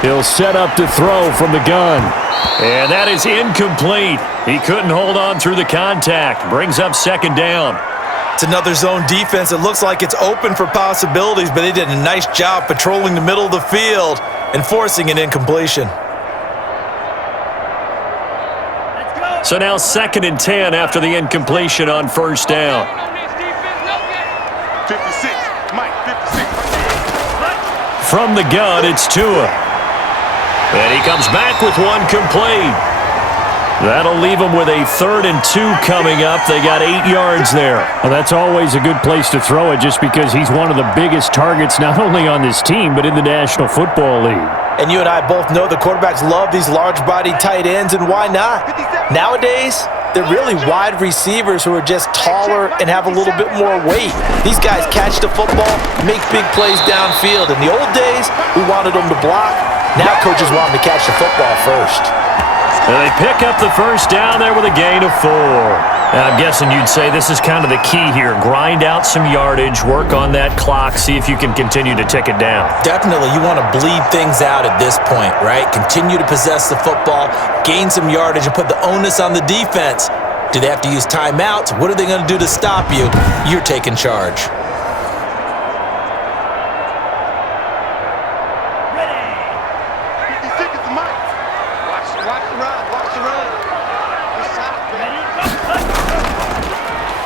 He'll set up to throw from the gun. And that is incomplete. He couldn't hold on through the contact. Brings up second down. It's another zone defense. It looks like it's open for possibilities, but they did a nice job patrolling the middle of the field and forcing an incompletion. So now 2nd and 10 after the incompletion on first down. 56, Mike, 56. From the gun, it's Tua. And he comes back with one complete. That'll leave them with a 3rd and 2 coming up. They got 8 yards there. Well, that's always a good place to throw it just because he's one of the biggest targets not only on this team but in the National Football League. And you and I both know the quarterbacks love these large-bodied tight ends, and why not? Nowadays, they're really wide receivers who are just taller and have a little bit more weight. These guys catch the football, make big plays downfield. In the old days, we wanted them to block. Now coaches want them to catch the football first. And they pick up the first down there with a gain of 4. Now, I'm guessing you'd say this is kind of the key here. Grind out some yardage, work on that clock, see if you can continue to tick it down. Definitely, you want to bleed things out at this point, right? Continue to possess the football, gain some yardage, and put the onus on the defense. Do they have to use timeouts? What are they going to do to stop you? You're taking charge.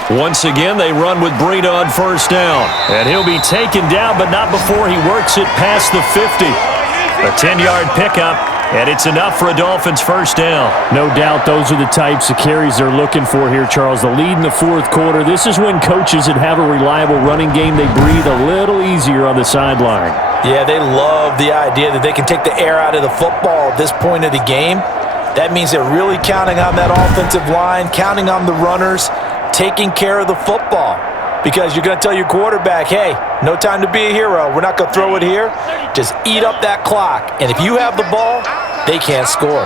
Once again, they run with Breida on first down. And he'll be taken down, but not before he works it past the 50. A 10-yard pickup, and it's enough for a Dolphins first down. No doubt those are the types of carries they're looking for here, Charles. The lead in the fourth quarter. This is when coaches that have a reliable running game, they breathe a little easier on the sideline. Yeah, they love the idea that they can take the air out of the football at this point of the game. That means they're really counting on that offensive line, counting on the runners, taking care of the football, because you're going to tell your quarterback, hey, no time to be a hero. We're not going to throw it here. Just eat up that clock. And if you have the ball, they can't score.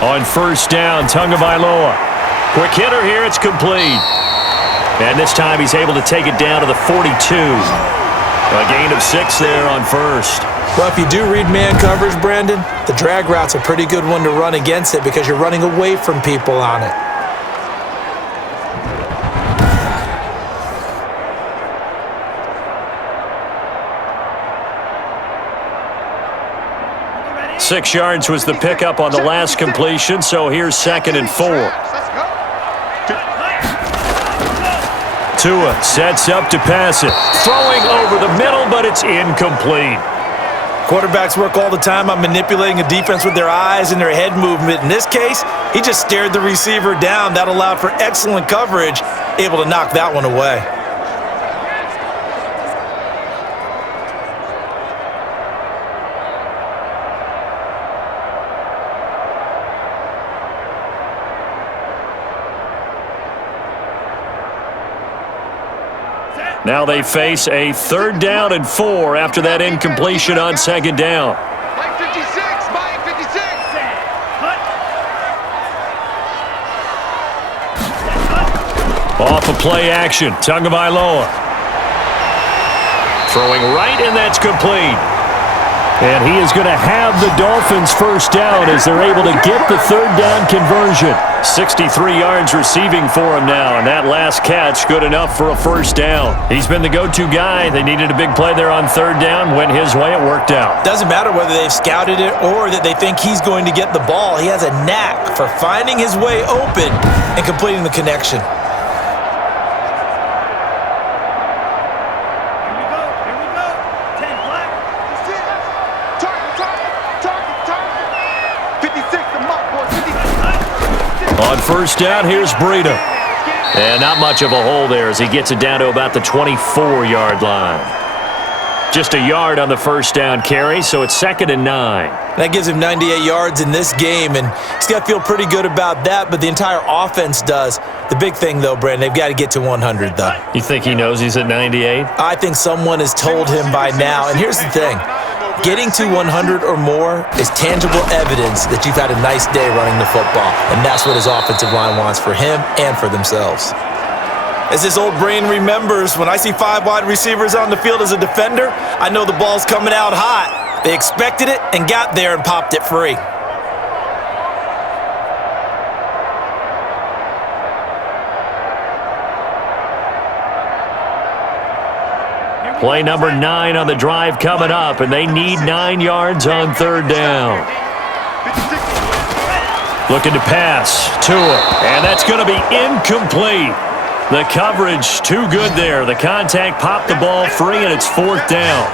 On first down, Tagovailoa. Quick hitter here, it's complete. And this time he's able to take it down to the 42. A gain of 6 there on first. Well, if you do read man coverage, Brandon, the drag route's a pretty good one to run against it because you're running away from people on it. Ready? 6 yards was the pickup on the last completion, so here's 2nd and 4. Tua sets up to pass it. Throwing over the middle, but it's incomplete. Quarterbacks work all the time on manipulating a defense with their eyes and their head movement. In this case, he just stared the receiver down. That allowed for excellent coverage, able to knock that one away. Now they face a 3rd down and 4 after that incompletion on 2nd down. Mike 56, Mike 56. Off of play action, Tagovailoa. Throwing right, and that's complete. And he is going to have the Dolphins first down as they're able to get the 3rd down conversion. 63 yards receiving for him now, and that last catch good enough for a first down. He's been the go-to guy. They needed a big play there on 3rd down. Went his way, it worked out. Doesn't matter whether they've scouted it or that they think he's going to get the ball. He has a knack for finding his way open and completing the connection. On first down, here's Breida. And not much of a hole there as he gets it down to about the 24-yard line. Just a yard on the first down carry, so it's 2nd and 9. That gives him 98 yards in this game, and he's got to feel pretty good about that, but the entire offense does. The big thing, though, Brandon, they've got to get to 100, though. You think he knows he's at 98? I think someone has told him by now, and here's the thing. Getting to 100 or more is tangible evidence that you've had a nice day running the football, and that's what his offensive line wants for him and for themselves. As this old brain remembers, when I see 5 wide receivers on the field as a defender, I know the ball's coming out hot. They expected it and got there and popped it free. Play number 9 on the drive coming up, and they need 9 yards on 3rd down. Looking to pass, Tua, and that's going to be incomplete. The coverage too good there. The contact popped the ball free, and it's 4th down.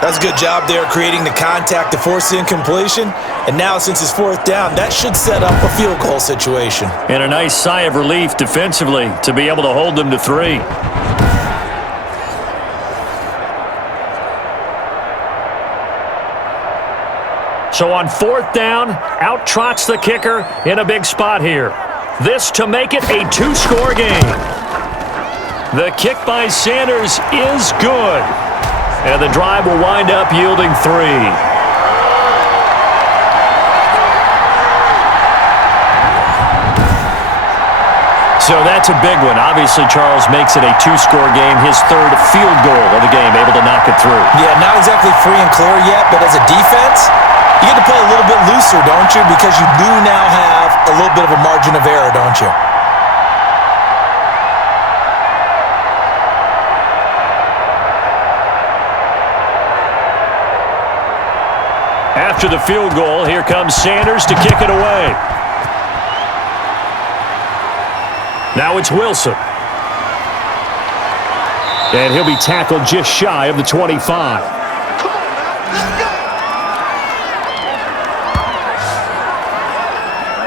That's a good job there creating the contact to force the incompletion. And now since it's 4th down, that should set up a field goal situation. And a nice sigh of relief defensively to be able to hold them to 3. So on 4th down, out trots the kicker in a big spot here. This to make it a 2-score game. The kick by Sanders is good. And the drive will wind up yielding 3. So that's a big one. Obviously, Charles makes it a two-score game. His third field goal of the game, able to knock it through. Yeah, not exactly free and clear yet, but as a defense, you get to play a little bit looser, don't you? Because you do now have a little bit of a margin of error, don't you? After the field goal, here comes Sanders to kick it away. Now it's Wilson. And he'll be tackled just shy of the 25.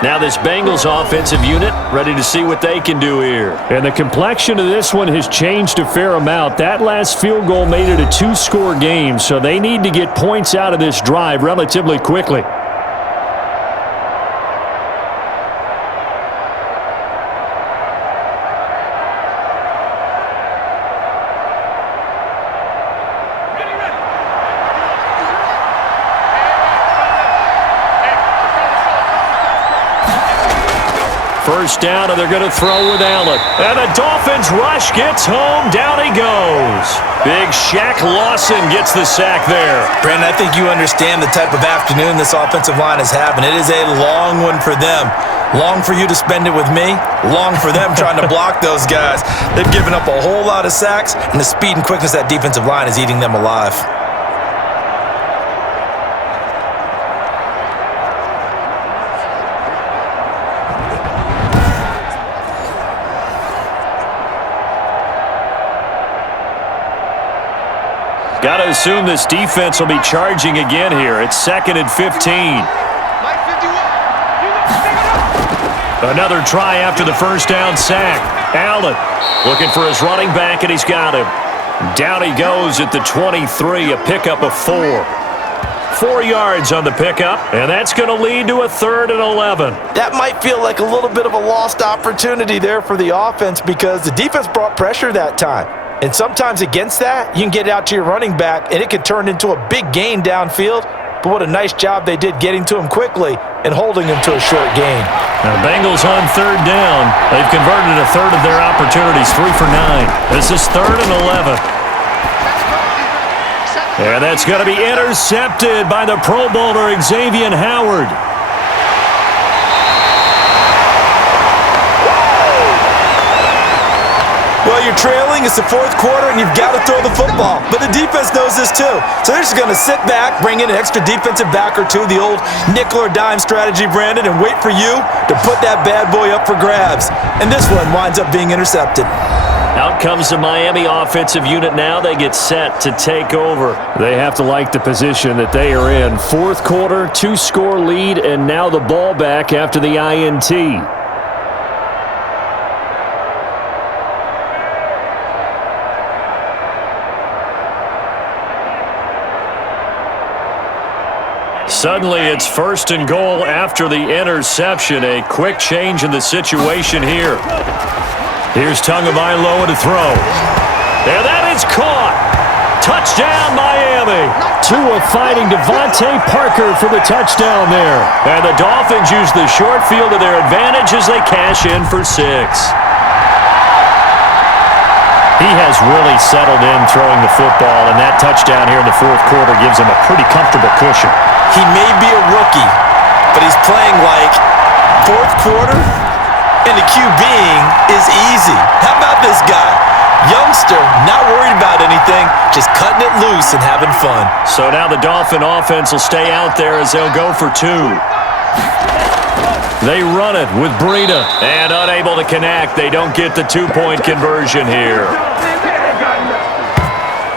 Now this Bengals offensive unit ready to see what they can do here. And the complexion of this one has changed a fair amount. That last field goal made it a two-score game, so they need to get points out of this drive relatively quickly. First down, and they're going to throw with Allen. And the Dolphins rush gets home. Down he goes. Big Shaq Lawson gets the sack there. Brandon, I think you understand the type of afternoon this offensive line is having. It is a long one for them. Long for you to spend it with me. Long for them trying to block those guys. They've given up a whole lot of sacks, and the speed and quickness of that defensive line is eating them alive. Got to assume this defense will be charging again here. It's 2nd and 15. Another try after the first down sack. Allen looking for his running back, and he's got him. Down he goes at the 23, a pickup of 4. 4 yards on the pickup, and that's going to lead to a 3rd and 11. That might feel like a little bit of a lost opportunity there for the offense because the defense brought pressure that time. And sometimes against that, you can get it out to your running back, and it can turn into a big gain downfield. But what a nice job they did getting to him quickly and holding him to a short gain. Now, Bengals on 3rd down. They've converted a 1/3 of their opportunities, 3 for 9. This is 3rd and 11. And that's going to be intercepted by the Pro Bowler, Xavier Howard. Well, you're trailing. It's the 4th quarter, and you've got to throw the football. But the defense knows this, too. So they're just going to sit back, bring in an extra defensive back or two, the old nickel or dime strategy, Brandon, and wait for you to put that bad boy up for grabs. And this one winds up being intercepted. Out comes the Miami offensive unit now. They get set to take over. They have to like the position that they are in. 4th quarter, 2-score lead, and now the ball back after the INT. Suddenly, it's 1st and goal after the interception. A quick change in the situation here. Here's Tagovailoa to throw. And that is caught. Touchdown, Miami. Tua fighting Devontae Parker for the touchdown there. And the Dolphins use the short field to their advantage as they cash in for 6. He has really settled in throwing the football, and that touchdown here in the 4th quarter gives him a pretty comfortable cushion. He may be a rookie, but he's playing like 4th quarter, and the QBing is easy. How about this guy? Youngster, not worried about anything, just cutting it loose and having fun. So now the Dolphin offense will stay out there as they'll go for 2. They run it with Breida, and unable to connect. They don't get the 2-point conversion here.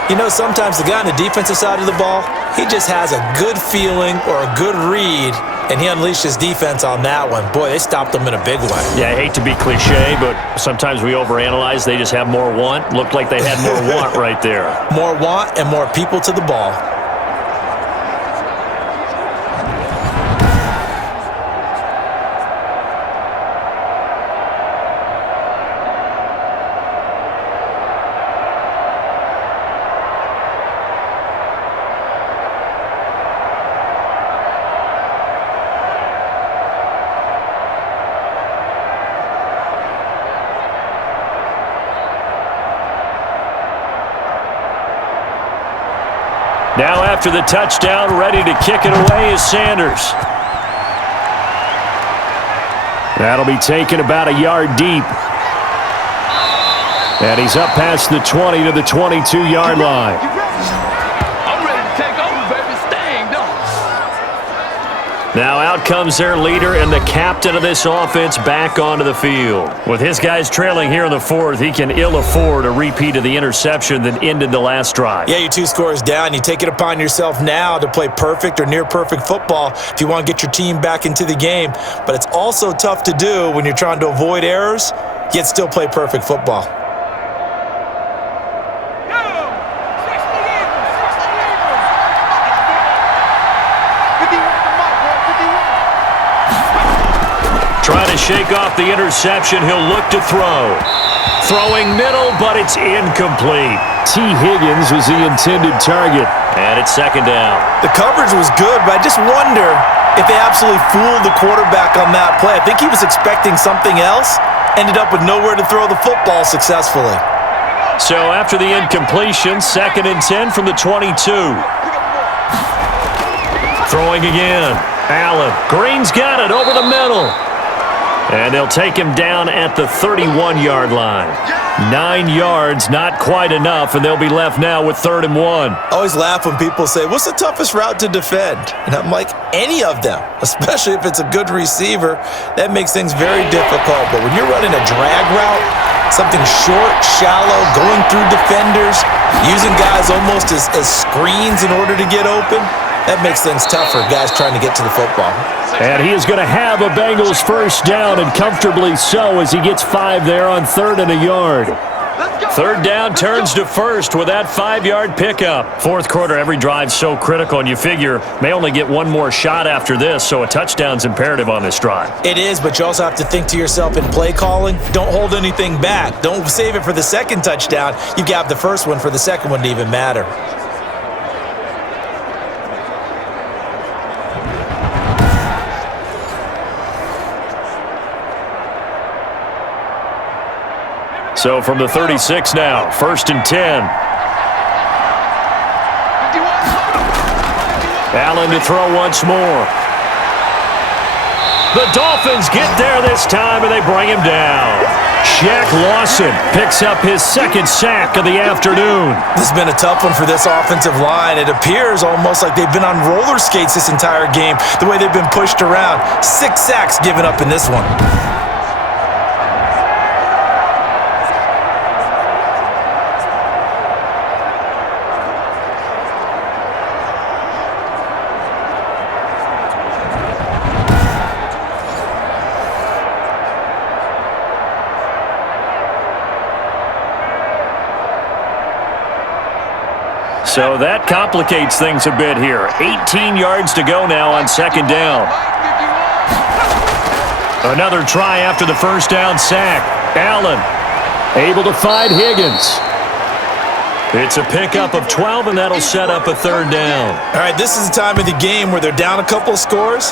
You know, sometimes the guy on the defensive side of the ball, he just has a good feeling or a good read, and he unleashed his defense on that one. Boy, they stopped them in a big way. Yeah, I hate to be cliche, but sometimes we overanalyze. They just have more want. Looked like they had more want right there. More want and more people to the ball. Now after the touchdown, ready to kick it away is Sanders. That'll be taken about a yard deep. And he's up past the 20 to the 22-yard line. I'm ready to take over, baby. Staying, though. Now out comes their leader and the captain of this offense back onto the field. With his guys trailing here in the fourth, he can ill afford a repeat of the interception that ended the last drive. Yeah, you're 2 scores down. You take it upon yourself now to play perfect or near-perfect football if you want to get your team back into the game. But it's also tough to do when you're trying to avoid errors, yet still play perfect football. Trying to shake off the interception, he'll look to throw. Throwing middle, but it's incomplete. T. Higgins was the intended target. And it's second down. The coverage was good, but I just wonder if they absolutely fooled the quarterback on that play. I think he was expecting something else, ended up with nowhere to throw the football successfully. So after the incompletion, 2nd and 10 from the 22. Throwing again. Allen. Green's got it over the middle. And they'll take him down at the 31-yard line. 9 yards, not quite enough, and they'll be left now with 3rd and 1. I always laugh when people say, what's the toughest route to defend? And I'm like, any of them, especially if it's a good receiver. That makes things very difficult. But when you're running a drag route, something short, shallow, going through defenders, using guys almost as screens in order to get open, that makes things tough for guys trying to get to the football. And he is going to have a Bengals first down, and comfortably so as he gets 5 there on 3rd and a yard. 3rd down turns to 1st with that 5-yard pickup. 4th quarter, every drive's so critical, and you figure may only get one more shot after this, so a touchdown's imperative on this drive. It is, but you also have to think to yourself in play calling, don't hold anything back. Don't save it for the 2nd touchdown. You got the first one for the 2nd one to even matter. So from the 36 now, 1st and 10. Allen to throw once more. The Dolphins get there this time, and they bring him down. Shaq Lawson picks up his 2nd sack of the afternoon. This has been a tough one for this offensive line. It appears almost like they've been on roller skates this entire game, the way they've been pushed around. 6 sacks given up in this one. So that complicates things a bit here. 18 yards to go now on 2nd down. Another try after the first down sack. Allen able to find Higgins. It's a pickup of 12, and that'll set up a 3rd down. All right, this is the time of the game where they're down a couple of scores,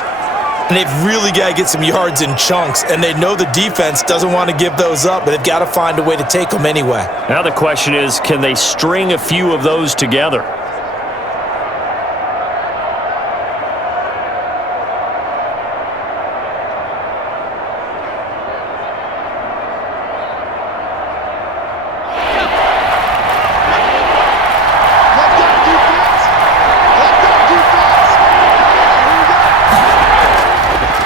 and they've really got to get some yards in chunks, and they know the defense doesn't want to give those up, but they've got to find a way to take them anyway. Now the question is, can they string a few of those together?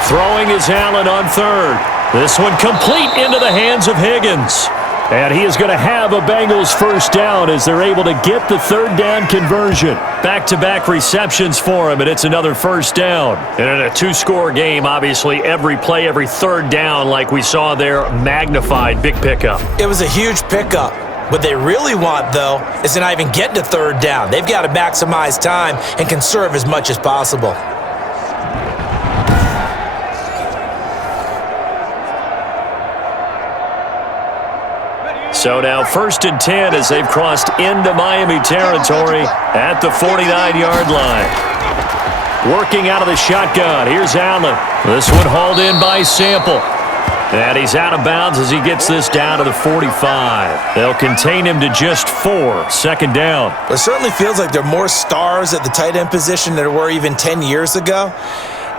Throwing is Allen on 3rd. This one complete into the hands of Higgins. And he is going to have a Bengals first down as they're able to get the 3rd down conversion. Back-to-back receptions for him, and it's another first down. And in a 2-score game, obviously, every play, every 3rd down, like we saw there, magnified, big pickup. It was a huge pickup. What they really want, though, is to not even get to 3rd down. They've got to maximize time and conserve as much as possible. So now 1st and 10 as they've crossed into Miami territory at the 49-yard line. Working out of the shotgun. Here's Allen. This one hauled in by Sample. And he's out of bounds as he gets this down to the 45. They'll contain him to just 4. Second down. It certainly feels like there are more stars at the tight end position than there were even 10 years ago.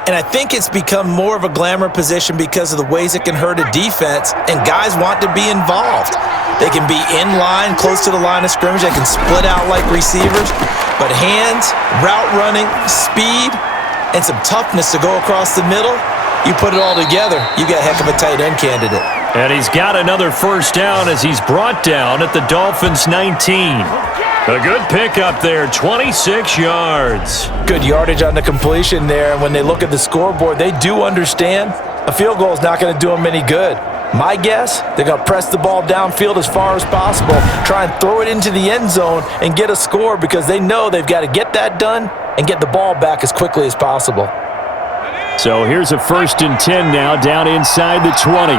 And I think it's become more of a glamour position because of the ways it can hurt a defense, and guys want to be involved. They can be in line, close to the line of scrimmage. They can split out like receivers. But hands, route running, speed, and some toughness to go across the middle, you put it all together, you got a heck of a tight end candidate. And he's got another first down as he's brought down at the Dolphins' 19. A good pickup there, 26 yards. Good yardage on the completion there, and when they look at the scoreboard, they do understand a field goal is not going to do them any good. My guess, they're going to press the ball downfield as far as possible, try and throw it into the end zone and get a score because they know they've got to get that done and get the ball back as quickly as possible. So here's a 1st and 10 now, down inside the 20.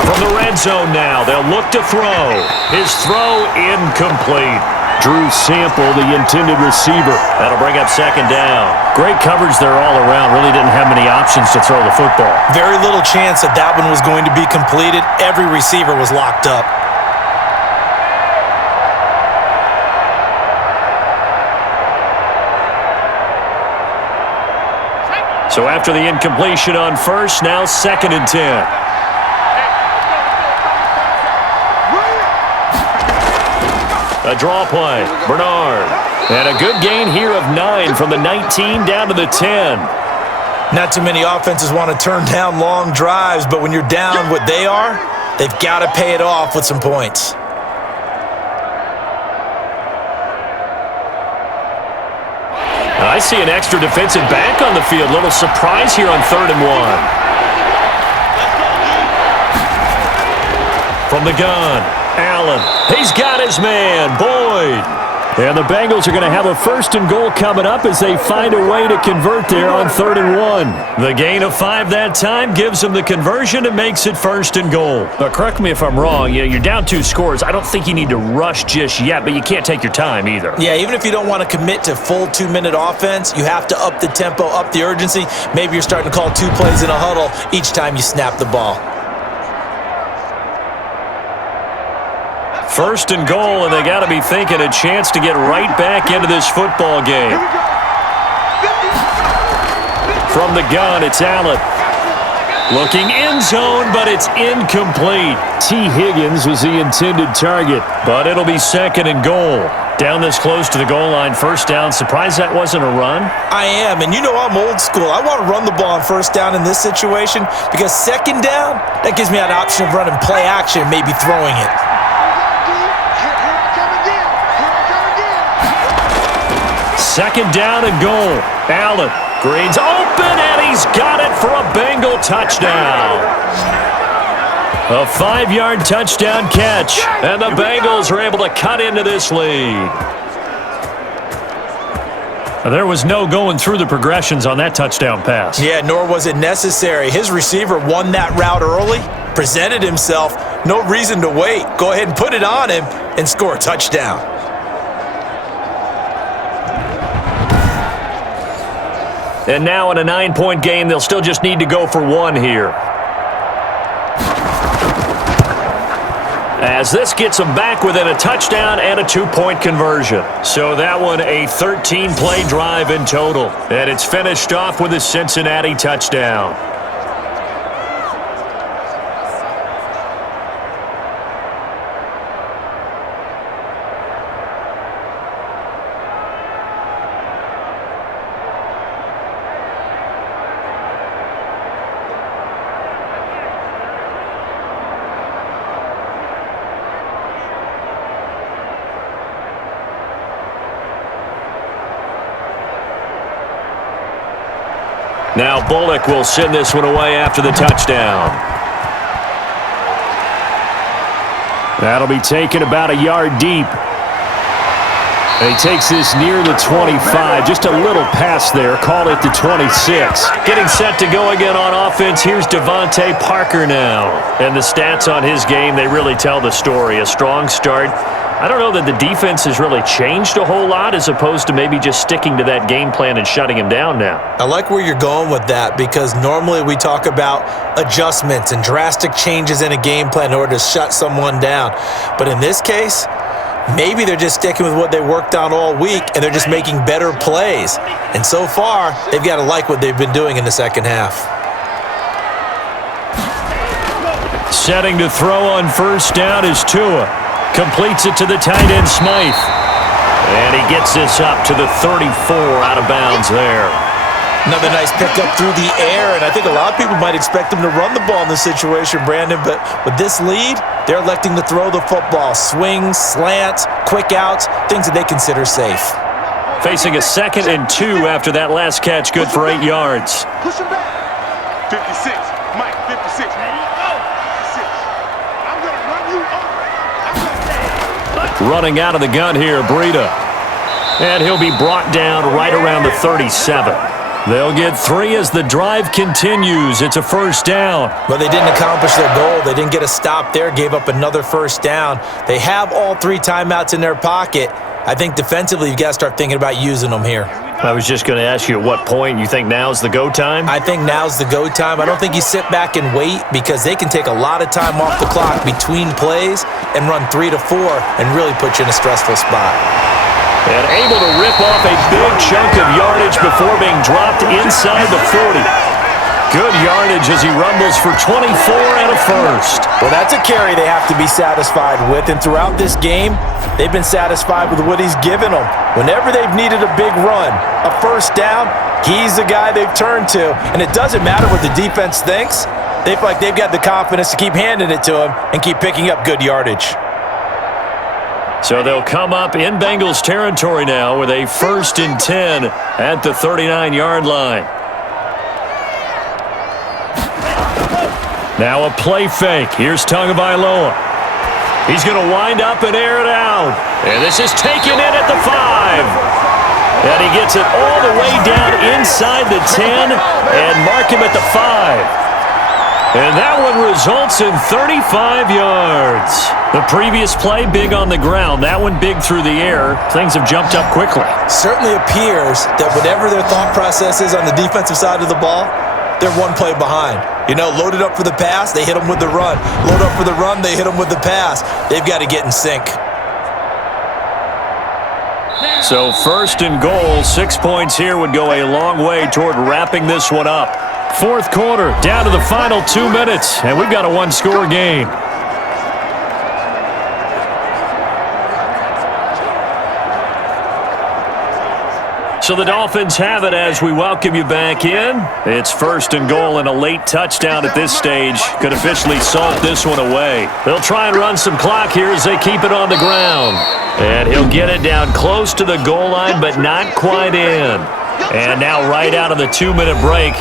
From the red zone now, they'll look to throw. His throw incomplete. Drew Sample, the intended receiver. That'll bring up second down. Great coverage there all around. Really didn't have many options to throw the football. Very little chance that that one was going to be completed. Every receiver was locked up. So after the incompletion on first, now 2nd and 10. A draw play, Bernard. And a good gain here of 9 from the 19 down to the 10. Not too many offenses want to turn down long drives, but when you're down what they are, they've got to pay it off with some points. I see an extra defensive back on the field. Little surprise here on 3rd and 1. From the gun, Allen. He's got his man, Boyd. And the Bengals are going to have a 1st and goal coming up as they find a way to convert there on 3rd and 1. The gain of 5 that time gives them the conversion and makes it 1st and goal. Correct me if I'm wrong. You're down 2 scores. I don't think you need to rush just yet, but you can't take your time either. Yeah, even if you don't want to commit to full 2-minute offense, you have to up the tempo, up the urgency. Maybe you're starting to call 2 plays in a huddle each time you snap the ball. 1st and goal, and they got to be thinking a chance to get right back into this football game. From the gun, it's Allen. Looking end zone, but it's incomplete. T. Higgins was the intended target. But it'll be 2nd and goal. Down this close to the goal line, 1st down. Surprised that wasn't a run? I am, and you know I'm old school. I want to run the ball on 1st down in this situation because 2nd down, that gives me an option of running play action, maybe throwing it. 2nd down and goal. Allen, Green's open, and he's got it for a Bengal touchdown. A 5-yard touchdown catch, and the Bengals are able to cut into this lead. There was no going through the progressions on that touchdown pass. Yeah, nor was it necessary. His receiver won that route early, presented himself, no reason to wait. Go ahead and put it on him and score a touchdown. And now in a 9-point game, they'll still just need to go for 1 here. As this gets them back within a touchdown and a 2-point conversion. So that one a 13-play drive in total. And it's finished off with a Cincinnati touchdown. Now Bullock will send this one away after the touchdown. That'll be taken about a yard deep. And he takes this near the 25. Just a little pass there. Call it the 26. Getting set to go again on offense. Here's Devontae Parker now. And the stats on his game, they really tell the story. A strong start. I don't know that the defense has really changed a whole lot as opposed to maybe just sticking to that game plan and shutting him down now. I like where you're going with that because normally we talk about adjustments and drastic changes in a game plan in order to shut someone down. But in this case, maybe they're just sticking with what they worked on all week and they're just making better plays. And so far, they've got to like what they've been doing in the second half. Setting to throw on first down is Tua. Completes it to the tight end, Smythe. And he gets this up to the 34 out of bounds there. Another nice pickup through the air, and I think a lot of people might expect him to run the ball in this situation, Brandon, but with this lead, they're electing to throw the football. Swings, slants, quick outs, things that they consider safe. Facing a 2nd and 2 after that last catch, good for 8 yards. Push him back. 56. Mike, 56. I'm going to run you over. Running out of the gun here, Breida. And he'll be brought down right around the 37. They'll get 3 as the drive continues. It's a first down. But they didn't accomplish their goal. They didn't get a stop there, gave up another first down. They have all 3 timeouts in their pocket. I think defensively you've got to start thinking about using them here. I was just going to ask you at what point you think now's the go time? I think now's the go time. I don't think you sit back and wait because they can take a lot of time off the clock between plays and run 3 to 4 and really put you in a stressful spot. And able to rip off a big chunk of yardage before being dropped inside the 40. Good yardage as he rumbles for 24 and a first. Well, that's a carry they have to be satisfied with, and throughout this game, they've been satisfied with what he's given them. Whenever they've needed a big run, a first down, he's the guy they've turned to. And it doesn't matter what the defense thinks. They feel like they've got the confidence to keep handing it to him and keep picking up good yardage. So they'll come up in Bengals territory now with a 1st and 10 at the 39-yard line. Now a play fake. Here's Tagovailoa. He's going to wind up and air it out. And this is taken in at the 5. And he gets it all the way down inside the 10 and mark him at the 5. And that one results in 35 yards. The previous play, big on the ground. That one, big through the air. Things have jumped up quickly. Certainly appears that whatever their thought process is on the defensive side of the ball, they're one play behind. You know, loaded up for the pass, they hit them with the run. Load up for the run, they hit them with the pass. They've got to get in sync. So 1st and goal, 6 points here would go a long way toward wrapping this one up. 4th quarter, down to the final 2 minutes, and we've got a 1-score game. So the Dolphins have it as we welcome you back in. It's 1st and goal and a late touchdown at this stage could officially salt this one away. They'll try and run some clock here as they keep it on the ground. And he'll get it down close to the goal line, but not quite in. And now right out of the 2-minute break,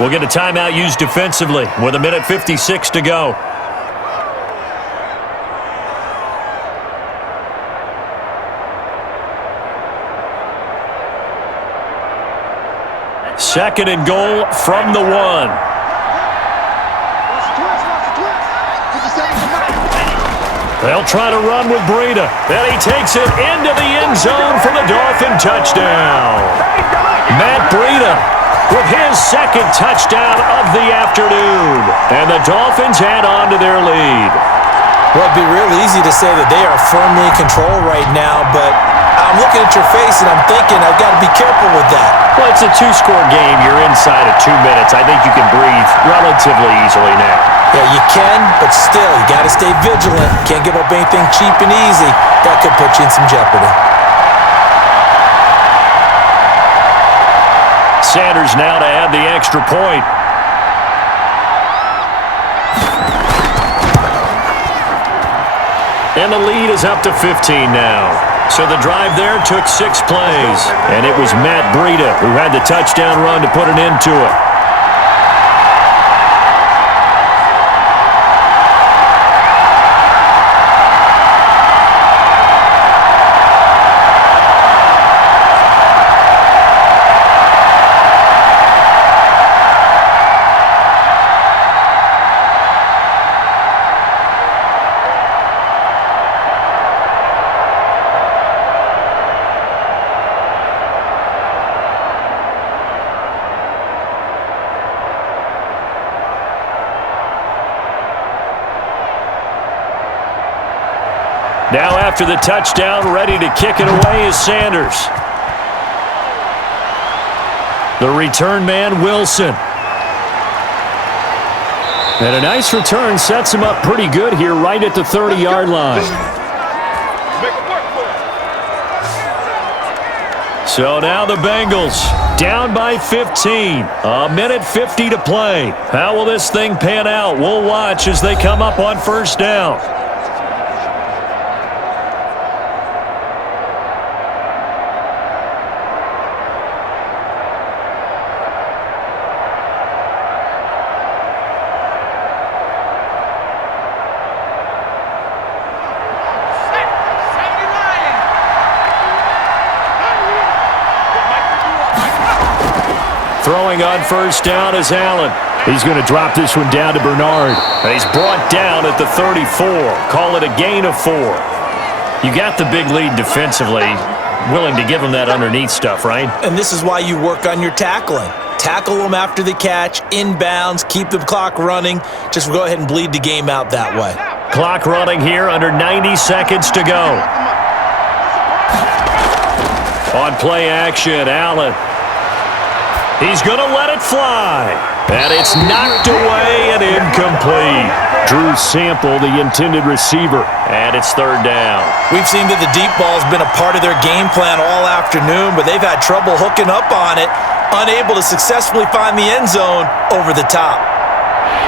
we'll get a timeout used defensively with 1:56 to go. Second and goal from the 1. They'll try to run with Breida. Then he takes it into the end zone for the Dolphin touchdown. Matt Breida with his 2nd touchdown of the afternoon. And the Dolphins add on to their lead. Well, it'd be real easy to say that they are firmly in control right now, but I'm looking at your face and I'm thinking I've got to be careful with that. Well, it's a 2-score game. You're inside of 2 minutes. I think you can breathe relatively easily now. Yeah, you can, but still, you got to stay vigilant. Can't give up anything cheap and easy. That could put you in some jeopardy. Sanders now to add the extra point. And the lead is up to 15 now. So the drive there took 6 plays. And it was Matt Breida who had the touchdown run to put an end to it. Now after the touchdown, ready to kick it away is Sanders. The return man, Wilson. And a nice return sets him up pretty good here right at the 30-yard line. So now the Bengals down by 15. A minute 50 to play. How will this thing pan out? We'll watch as they come up on first down. Throwing on first down is Allen. He's going to drop this one down to Bernard. And he's brought down at the 34. Call it a gain of 4. You got the big lead defensively. Willing to give him that underneath stuff, right? And this is why you work on your tackling. Tackle them after the catch, inbounds, keep the clock running. Just go ahead and bleed the game out that way. Clock running here, under 90 seconds to go. On play action, Allen. He's going to let it fly. And it's knocked away and incomplete. Drew Sample, the intended receiver. And it's third down. We've seen that the deep ball has been a part of their game plan all afternoon, but they've had trouble hooking up on it, unable to successfully find the end zone over the top.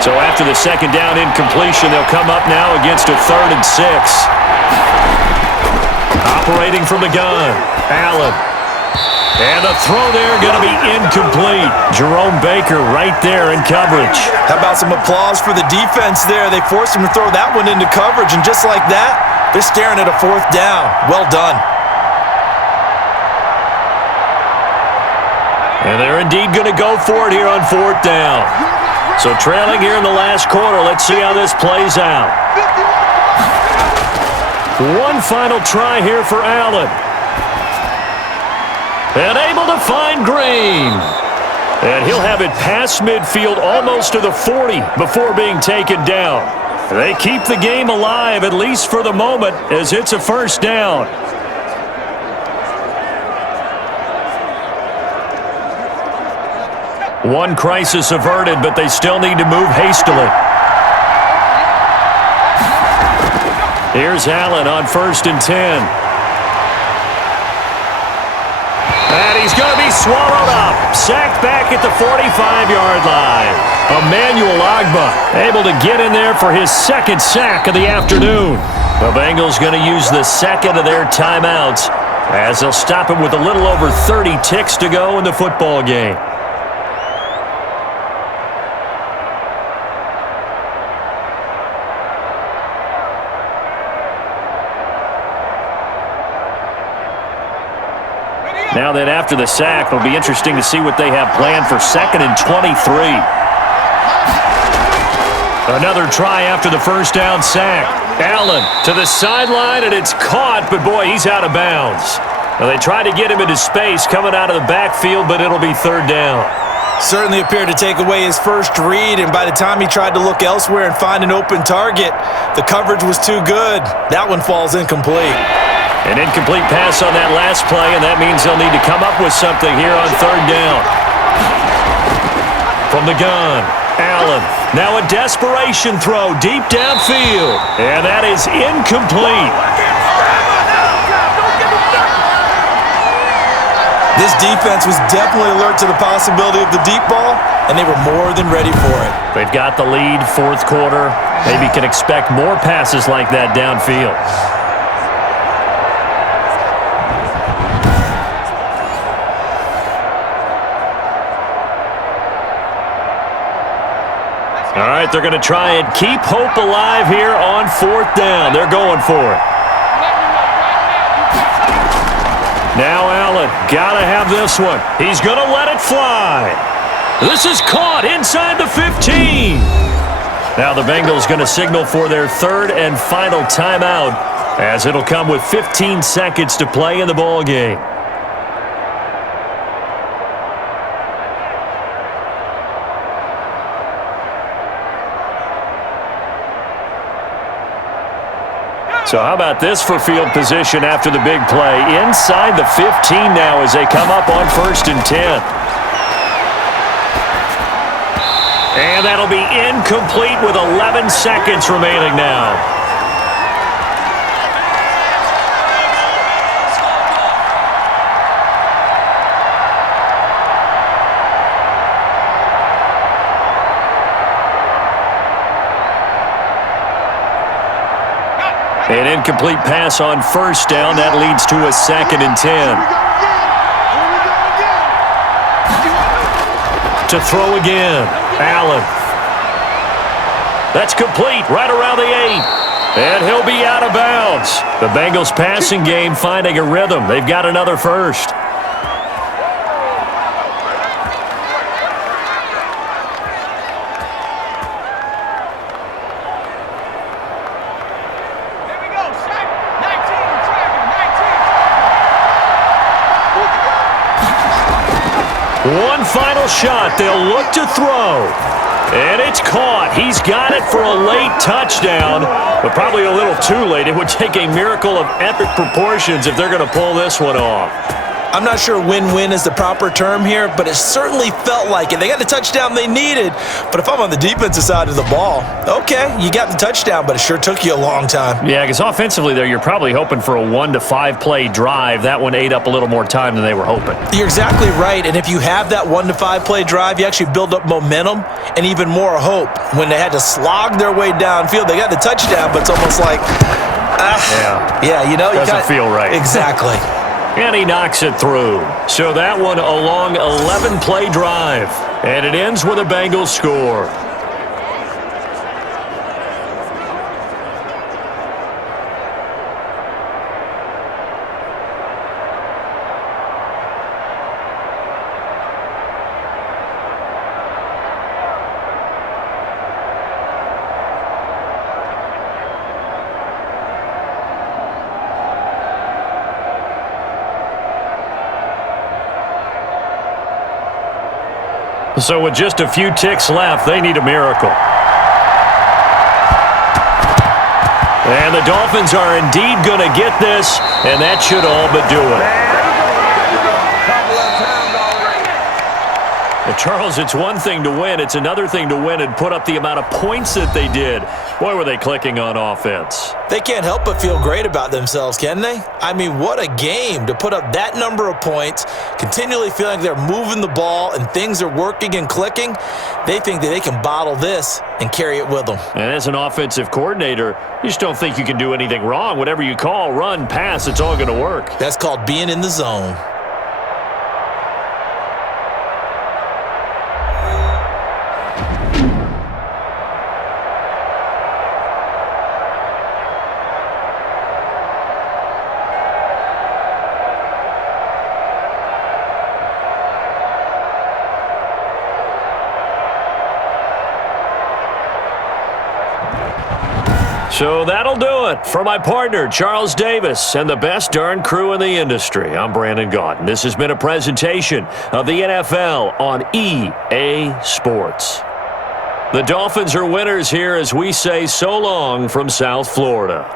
So after the second down incompletion, they'll come up now against a 3rd and 6. Operating from the gun, Allen. And the throw there going to be incomplete. Jerome Baker right there in coverage. How about some applause for the defense there? They forced him to throw that one into coverage, and just like that, they're staring at a 4th down. Well done. And they're indeed going to go for it here on 4th down. So trailing here in the last quarter, let's see how this plays out. One final try here for Allen. And able to find Green. And he'll have it past midfield almost to the 40 before being taken down. They keep the game alive, at least for the moment, as it's a 1st down. One crisis averted, but they still need to move hastily. Here's Allen on 1st and 10. And he's going to be swallowed up. Sacked back at the 45-yard line. Emmanuel Ogbah able to get in there for his 2nd sack of the afternoon. The Bengals going to use the 2nd of their timeouts as they'll stop him with a little over 30 ticks to go in the football game. Now then, after the sack, it'll be interesting to see what they have planned for 2nd and 23. Another try after the 1st down sack. Allen to the sideline, and it's caught, but boy, he's out of bounds. Now, they tried to get him into space coming out of the backfield, but it'll be 3rd down. Certainly appeared to take away his first read, and by the time he tried to look elsewhere and find an open target, the coverage was too good. That one falls incomplete. An incomplete pass on that last play, and that means they'll need to come up with something here on 3rd down. From the gun, Allen. Now a desperation throw deep downfield, and that is incomplete. This defense was definitely alert to the possibility of the deep ball, and they were more than ready for it. They've got the lead, 4th quarter. Maybe can expect more passes like that downfield. All right, they're going to try and keep hope alive here on 4th down. They're going for it. Now Allen, got to have this one. He's going to let it fly. This is caught inside the 15. Now the Bengals going to signal for their 3rd and final timeout, as it'll come with 15 seconds to play in the ball game. So how about this for field position after the big play? Inside the 15 now as they come up on 1st and 10. And that'll be incomplete with 11 seconds remaining now. An incomplete pass on 1st down. That leads to a 2nd and 10. To throw again. Allen. That's complete right around the 8. And he'll be out of bounds. The Bengals passing game finding a rhythm. They've got another first. One final shot. They'll look to throw. And it's caught. He's got it for a late touchdown, but probably a little too late. It would take a miracle of epic proportions if they're going to pull this one off. I'm not sure win-win is the proper term here, but it certainly felt like it. They got the touchdown they needed, but if I'm on the defensive side of the ball, okay, you got the touchdown, but it sure took you a long time. Yeah, because offensively there, you're probably hoping for a 1 to 5 play drive. That one ate up a little more time than they were hoping. You're exactly right, and if you have that 1 to 5 play drive, you actually build up momentum and even more hope. When they had to slog their way downfield, they got the touchdown, but it's almost like, yeah, you know. Doesn't feel right. Exactly. And he knocks it through. So that one a long 11-play drive. And it ends with a Bengals score. So with just a few ticks left, they need a miracle. And the Dolphins are indeed going to get this, and that should all but do it. Well, Charles, it's one thing to win. It's another thing to win and put up the amount of points that they did. Boy, were they clicking on offense. They can't help but feel great about themselves, can they? I mean, what a game to put up that number of points, continually feeling they're moving the ball and things are working and clicking. They think that they can bottle this and carry it with them. And as an offensive coordinator, you just don't think you can do anything wrong. Whatever you call, run, pass, it's all going to work. That's called being in the zone. So that'll do it. For my partner, Charles Davis, and the best darn crew in the industry, I'm Brandon Gaudin. This has been a presentation of the NFL on EA Sports. The Dolphins are winners here as we say so long from South Florida.